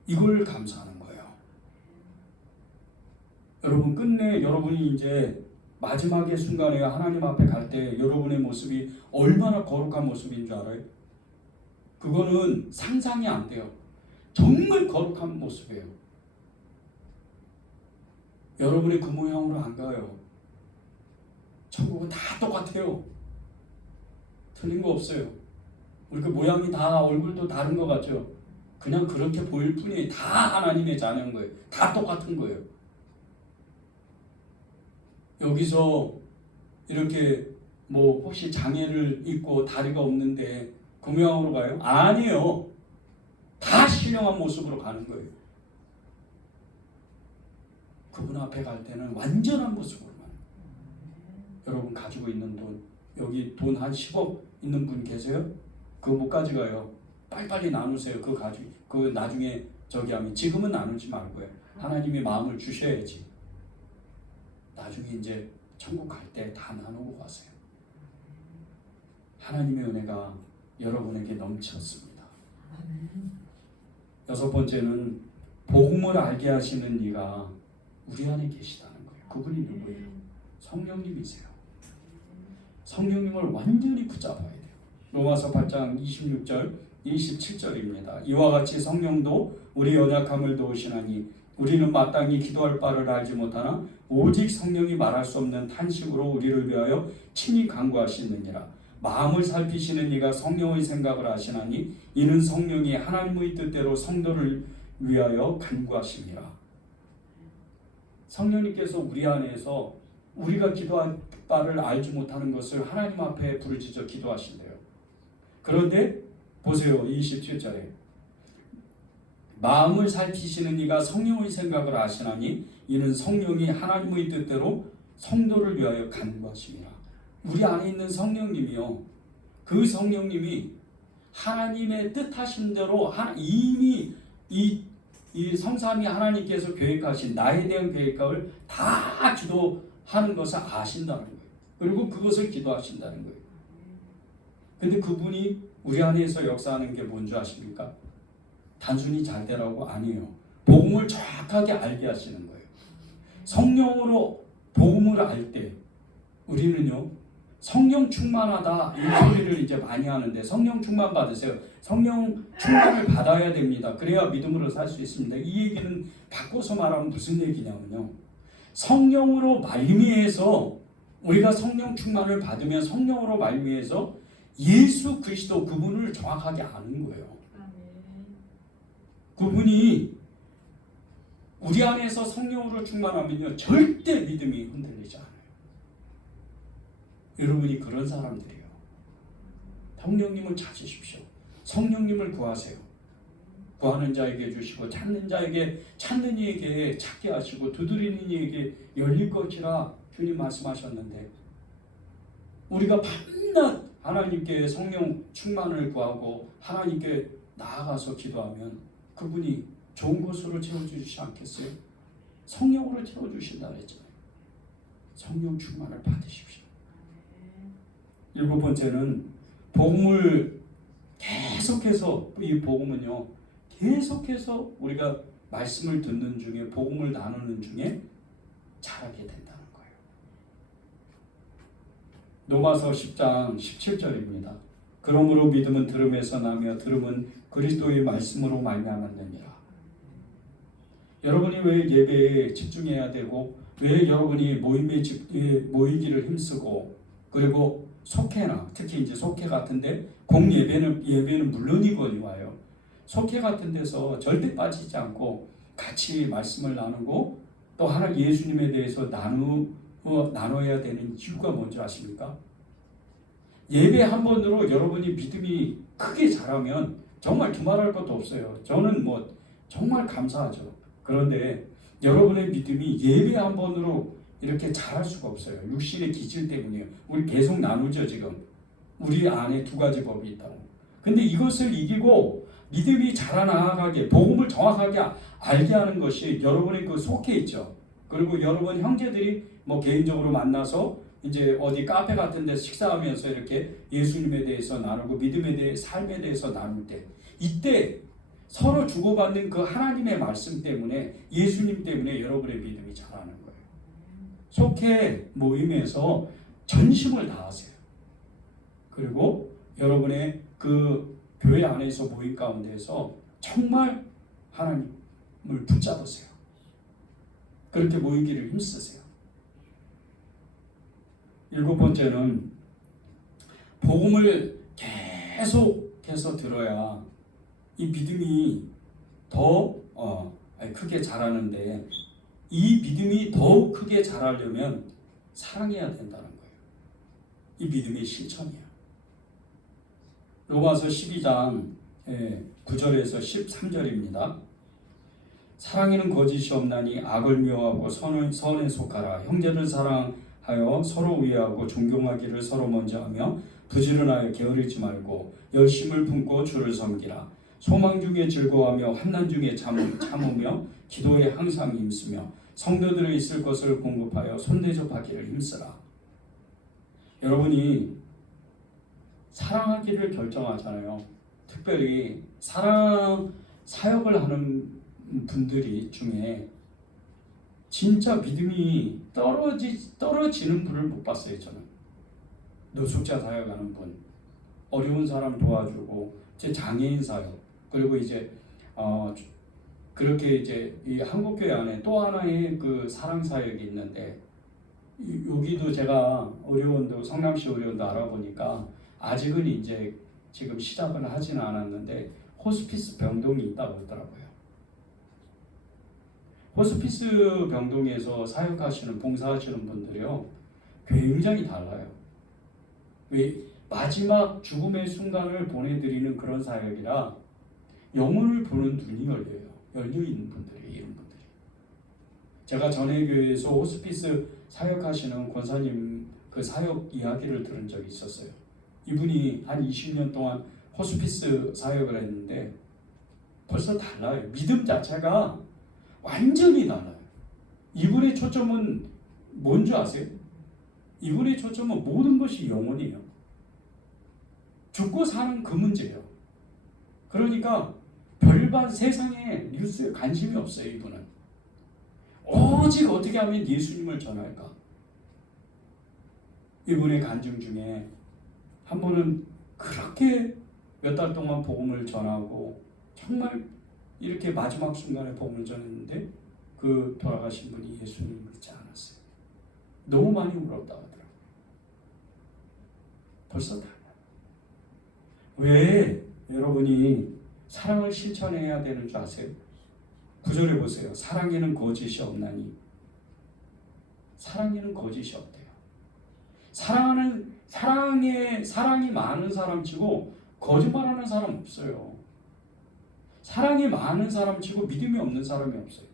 이걸 감사하는 거예요. 여러분 끝내 여러분이 이제 마지막의 순간에 하나님 앞에 갈 때 여러분의 모습이 얼마나 거룩한 모습인 줄 알아요? 그거는 상상이 안 돼요. 정말 거룩한 모습이에요. 여러분이 그 모양으로 안 가요. 천국은 다 똑같아요. 틀린 거 없어요. 우리 그 모양이 다 얼굴도 다른 것 같죠? 그냥 그렇게 보일 뿐이에요. 다 하나님의 자녀인 거예요. 다 똑같은 거예요. 여기서 이렇게 혹시 장애를 입고 다리가 없는데 그 모양으로 가요? 아니에요. 다 신령한 모습으로 가는 거예요. 그분 앞에 갈 때는 완전한 모습으로만. 여러분 가지고 있는 돈, 여기 돈 한 10억 있는 분 계세요? 그거 못 가져가요. 빨리빨리 나누세요. 그거 나중에 하면 지금은 나누지 말고요. 하나님의 마음을 주셔야지. 나중에 이제 천국 갈 때 다 나누고 가세요. 하나님의 은혜가 여러분에게 넘쳤습니다. 6번째는 복음을 알게 하시는 이가 우리 안에 계시다는 거예요. 그분이 누구예요? 성령님이세요. 성령님을 완전히 붙잡아야 돼요. 로마서 8장 26절 27절입니다. 이와 같이 성령도 우리 연약함을 도우시나니 우리는 마땅히 기도할 바를 알지 못하나 오직 성령이 말할 수 없는 탄식으로 우리를 위하여 친히 간구하시느니라. 마음을 살피시는 이가 성령의 생각을 하시나니 이는 성령이 하나님의 뜻대로 성도를 위하여 간구하심이라. 성령님께서 우리 안에서 우리가 기도할 바를 알지 못하는 것을 하나님 앞에 부르짖어 기도하신대요. 그런데 보세요. 27절에 마음을 살피시는 이가 성령의 생각을 아시나니 이는 성령이 하나님의 뜻대로 성도를 위하여 간구하심이라. 우리 안에 있는 성령님이요, 그 성령님이 하나님의 뜻하신 대로 이미 이 성삼위 하나님께서 계획하신 나에 대한 계획을 다 기도하는 것을 아신다는 거예요. 그리고 그것을 기도하신다는 거예요. 근데 그분이 우리 안에서 역사하는 게 뭔지 아십니까? 단순히 잘 되라고 아니에요. 복음을 정확하게 알게 하시는 거예요. 성령으로 복음을 알 때 우리는요, 성령 충만하다 이 소리를 이제 많이 하는데, 성령 충만 받으세요. 성령 충만을 받아야 됩니다. 그래야 믿음으로 살 수 있습니다. 이 얘기는 바꿔서 말하면 무슨 얘기냐면요, 성령으로 말미에서 우리가 성령 충만을 받으면 성령으로 말미에서 예수 그리스도 그분을 정확하게 아는 거예요. 그분이 우리 안에서 성령으로 충만하면요, 절대 믿음이 흔들리지 않아요. 여러분이 그런 사람들이에요. 성령님을 찾으십시오. 성령님을 구하세요. 구하는 자에게 주시고 찾는 자에게 찾는 이에게 찾게 하시고 두드리는 이에게 열릴 것이라 주님 말씀하셨는데, 우리가 밤낮 하나님께 성령 충만을 구하고 하나님께 나아가서 기도하면 그분이 좋은 것으로 채워주시지 않겠어요? 성령으로 채워주신다 그랬잖아요. 성령 충만을 받으십시오. 7번째는 복음을 계속해서, 이 복음은요, 계속해서 우리가 말씀을 듣는 중에, 복음을 나누는 중에 자라게 된다는 거예요. 로마서 10장 17절입니다. 그러므로 믿음은 들음에서 나며 들음은 그리스도의 말씀으로 말미암았느니라. 여러분이 왜 예배에 집중해야 되고, 왜 여러분이 모임에 모이기를 힘쓰고, 그리고 속회나 특히 이제 속회 같은데 예배는 물론이거니와요. 속회 같은 데서 절대 빠지지 않고 같이 말씀을 나누고 또 하나 예수님에 대해서 나눠야 되는 이유가 뭔지 아십니까? 예배 한 번으로 여러분이 믿음이 크게 자라면 정말 두말할 것도 없어요. 저는 정말 감사하죠. 그런데 여러분의 믿음이 예배 한 번으로 이렇게 잘할 수가 없어요. 육신의 기질 때문이에요. 우리 계속 나누죠. 지금 우리 안에 두 가지 법이 있다고. 근데 이것을 이기고 믿음이 자라나가게, 복음을 정확하게 알게 하는 것이 여러분의 그 속해 있죠. 그리고 여러분 형제들이 개인적으로 만나서 이제 어디 카페 같은 데 식사하면서 이렇게 예수님에 대해서 나누고 믿음에 대해, 삶에 대해서 나눌 때, 이때 서로 주고받는 그 하나님의 말씀 때문에, 예수님 때문에 여러분의 믿음이 자라는 거예요. 속회 모임에서 전심을 다하세요. 그리고 여러분의 그 교회 안에서 모임 가운데서 정말 하나님을 붙잡으세요. 그렇게 모이기를 힘쓰세요. 7번째는 복음을 계속해서 들어야 이 믿음이 더 크게 자라는데, 이 믿음이 더욱 크게 자라려면 사랑해야 된다는 거예요. 이 믿음의 실천이야. 로마서 12장 9절에서 13절입니다. 사랑에는 거짓이 없나니 악을 미워하고 선에 속하라. 형제를 사랑하여 서로 위하고 존경하기를 서로 먼저 하며 부지런하여 게으르지 말고 열심을 품고 주를 섬기라. 소망 중에 즐거워하며 환난 중에 참으며 기도에 항상 힘쓰며 성도들의 있을 것을 공급하여 손대접하기를 힘쓰라. 여러분이 사랑하기를 결정하잖아요. 특별히 사역을 하는 분들이 중에 진짜 믿음이 떨어지는 분을 못 봤어요. 저는 노숙자 사역하는 분, 어려운 사람 도와주고, 제 장애인 사역, 그리고 이제 그렇게 이제 이 한국교회 안에 또 하나의 그 사랑 사역이 있는데, 여기도 제가 의료원도, 성남시 의료원도 알아보니까 아직은 이제 지금 시작은 하지는 않았는데 호스피스 병동이 있다고 하더라고요. 호스피스 병동에서 사역하시는, 봉사하시는 분들이요, 굉장히 달라요. 왜? 마지막 죽음의 순간을 보내드리는 그런 사역이라 영혼을 보는 눈이 열려있는 분들이에요. 이런 분들이. 제가 전에 교회에서 호스피스 사역하시는 권사님 그 사역 이야기를 들은 적이 있었어요. 이분이 한 20년 동안 호스피스 사역을 했는데 벌써 달라요. 믿음 자체가 완전히 달라요. 이분의 초점은 뭔지 아세요? 이분의 초점은 모든 것이 영혼이에요. 죽고 사는 그 문제예요. 그러니까 별반 세상에 뉴스에 관심이 없어요. 이분은 오직 어떻게 하면 예수님을 전할까. 이분의 간증 중에 한 번은 그렇게 몇 달 동안 복음을 전하고 정말 이렇게 마지막 순간에 복음을 전했는데 그 돌아가신 분이 예수님을 믿지 않았어요. 너무 많이 울었다 하더라고요. 벌써 달라요. 왜 여러분이 사랑을 실천해야 되는 줄 아세요? 9절에 보세요. 사랑에는 거짓이 없나니. 사랑에는 거짓이 없대요. 사랑이 많은 사람 치고 거짓말하는 사람 없어요. 사랑이 많은 사람 치고 믿음이 없는 사람이 없어요.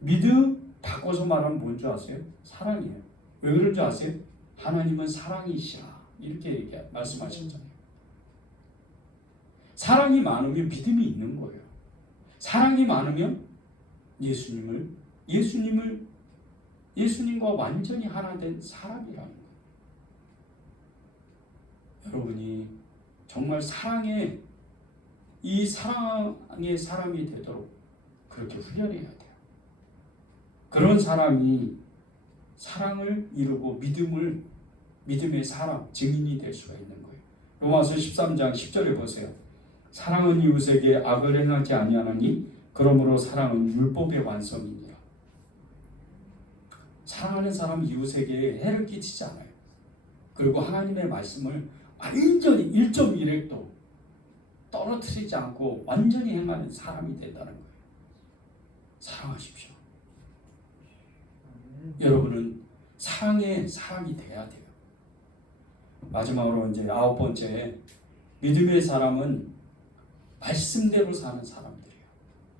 믿음 바꿔서 말하면 뭔지 아세요? 사랑이에요. 왜 그런 줄 아세요? 하나님은 사랑이시라 이렇게 말씀하셨잖아요. 사랑이 많으면 믿음이 있는 거예요. 사랑이 많으면 예수님과 완전히 하나 된 사람이라는 거예요. 여러분이 정말 사랑의 사람이 되도록 그렇게 훈련해야 돼요. 그런 사람이 사랑을 이루고 믿음의 사람, 증인이 될 수가 있는 거예요. 로마서 13장 10절에 보세요. 사랑은 이웃에게 악을 행하지 아니하나니 그러므로 사랑은 율법의 완성이니라. 사랑하는 사람은 이웃에게 해를 끼치지 않아요. 그리고 하나님의 말씀을 완전히 1.1획도 떨어뜨리지 않고 완전히 행하는 사람이 된다는 거예요. 사랑하십시오. 여러분은 사랑의 사람이 돼야 돼요. 마지막으로 이제 9번째, 믿음의 사람은 말씀대로 사는 사람들이에요.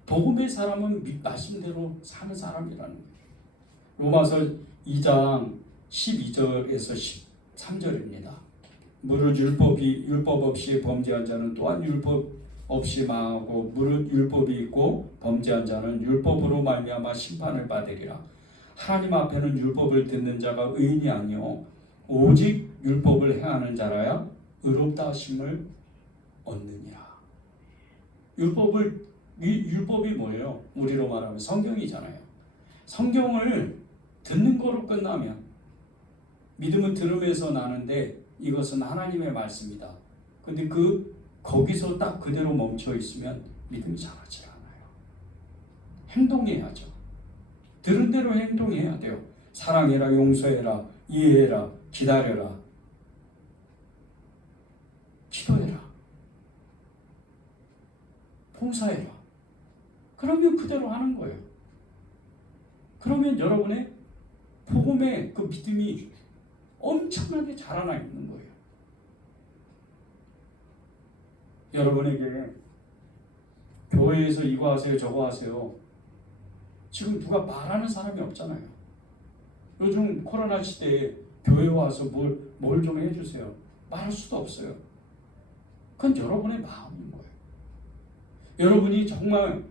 복음의 사람은 말씀대로 사는 사람이라는 거예요. 로마서 2장 12절에서 13절입니다. 무릇 율법 없이 범죄한 자는 또한 율법 없이 망하고 무릇 율법이 있고 범죄한 자는 율법으로 말미암아 심판을 받으리라. 하나님 앞에는 율법을 듣는 자가 의인이 아니요 오직 율법을 행하는 자라야 의롭다 하심을 얻느니라. 율법이 뭐예요? 우리로 말하면 성경이잖아요. 성경을 듣는 거로 끝나면 믿음은 들음에서 나는데 이것은 하나님의 말씀이다. 근데 거기서 딱 그대로 멈춰 있으면 믿음이 자라지 않아요. 행동해야죠. 들은 대로 행동해야 돼요. 사랑해라, 용서해라, 이해해라, 기다려라, 기도해라, 봉사해라. 그러면 그대로 하는 거예요. 그러면 여러분의 복음의 그 믿음이 엄청나게 자라나 있는 거예요. 여러분에게 교회에서 이거 하세요 저거 하세요 지금 누가 말하는 사람이 없잖아요. 요즘 코로나 시대에 교회 와서 뭘 좀 해주세요 말할 수도 없어요. 그건 여러분의 마음인 거예요. 여러분이 정말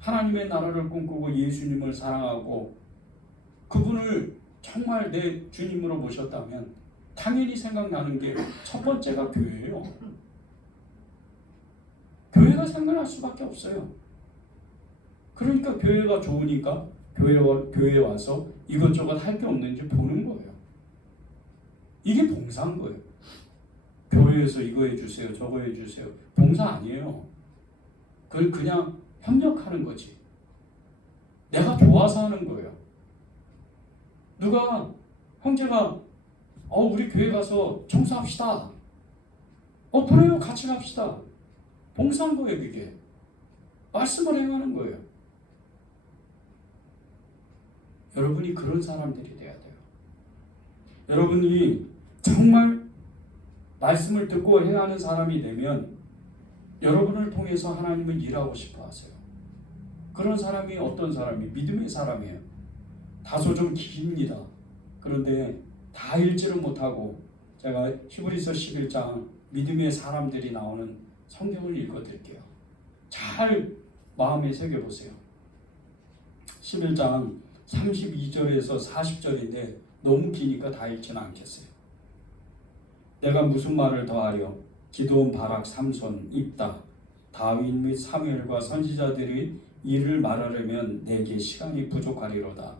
하나님의 나라를 꿈꾸고 예수님을 사랑하고 그분을 정말 내 주님으로 모셨다면 당연히 생각나는 게 첫 번째가 교회예요. 교회가 생각날 수밖에 없어요. 그러니까 교회가 좋으니까 교회에 와서 이것저것 할 게 없는지 보는 거예요. 이게 봉사인 거예요. 교회에서 이거 해주세요 저거 해주세요 봉사 아니에요. 그걸 그냥 협력하는 거지. 내가 좋아서 하는 거예요. 누가 형제가 우리 교회 가서 청소합시다. 그래요 같이 갑시다. 봉사한 거예요. 그게 말씀을 행하는 거예요. 여러분이 그런 사람들이 돼야 돼요. 여러분이 정말 말씀을 듣고 행하는 사람이 되면 여러분을 통해서 하나님은 일하고 싶어 하세요. 그런 사람이 어떤 사람이 믿음의 사람이에요. 다소 좀 깁니다. 그런데 다 읽지를 못하고 제가 히브리서 11장 믿음의 사람들이 나오는 성경을 읽어드릴게요. 잘 마음에 새겨보세요. 11장 32절에서 40절인데 너무 기니까 다 읽지는 않겠어요. 내가 무슨 말을 더하려? 기드온, 바락, 삼손, 입다, 다윗 및 사무엘과 선지자들이 이를 말하려면 내게 시간이 부족하리로다.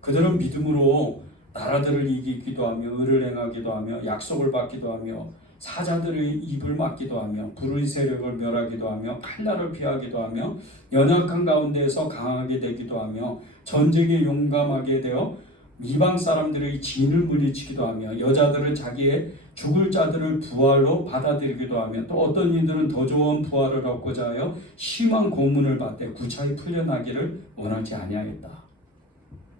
그들은 믿음으로 나라들을 이기기도 하며 의를 행하기도 하며 약속을 받기도 하며 사자들의 입을 막기도 하며 불의 세력을 멸하기도 하며 칼날을 피하기도 하며 연약한 가운데에서 강하게 되기도 하며 전쟁에 용감하게 되어 이방 사람들의 진을 물리치기도 하며 여자들은 자기의 죽을 자들을 부활로 받아들이기도 하며 또 어떤 이들은 더 좋은 부활을 얻고자 하여 심한 고문을 받되 구차히 풀려나기를 원하지 아니하겠다.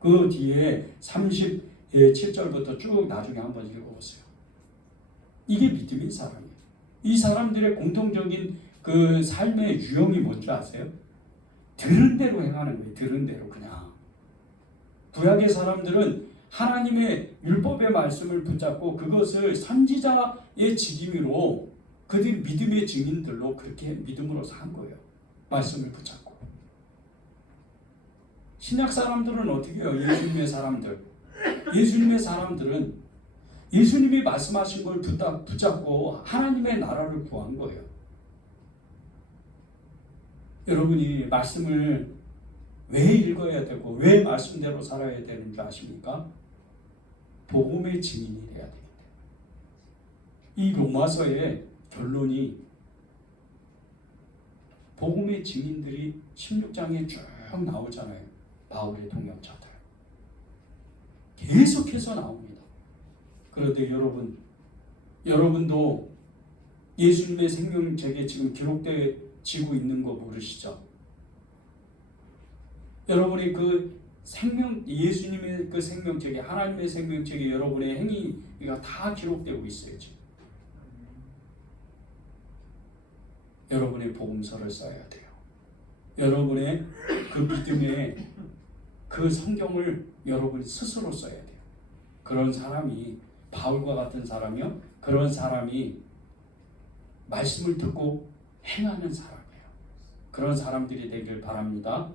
그 뒤에 37절부터 쭉 나중에 한번 읽어보세요. 이게 믿음의 사람이에요. 이 사람들의 공통적인 그 삶의 유형이 뭔지 아세요? 들은 대로 행하는 거예요. 들은 대로 그냥. 구약의 사람들은 하나님의 율법의 말씀을 붙잡고 그것을 선지자의 직임으로 그들 믿음의 증인들로 그렇게 믿음으로 산 거예요. 말씀을 붙잡고. 신약 사람들은 어떻게 해요? 예수님의 사람들. 예수님의 사람들은 예수님이 말씀하신 걸 붙잡고 하나님의 나라를 구한 거예요. 여러분이 말씀을 왜 읽어야 되고 왜 말씀대로 살아야 되는 줄 아십니까? 복음의 증인이 돼야 되기 때문에. 이 로마서의 결론이 복음의 증인들이 16장에 쭉 나오잖아요. 바울의 동역자들. 계속해서 나옵니다. 그런데 여러분도 예수님의 생명책에 지금 기록되어지고 있는 거 모르시죠? 여러분이 그 예수님의 그 생명책에, 하나님의 생명책에 여러분의 행위가 다 기록되고 있어요, 지금. 여러분의 복음서를 써야 돼요. 여러분의 그 믿음의 그 성경을 여러분이 스스로 써야 돼요. 그런 사람이, 바울과 같은 사람이요, 그런 사람이 말씀을 듣고 행하는 사람이에요. 그런 사람들이 되길 바랍니다.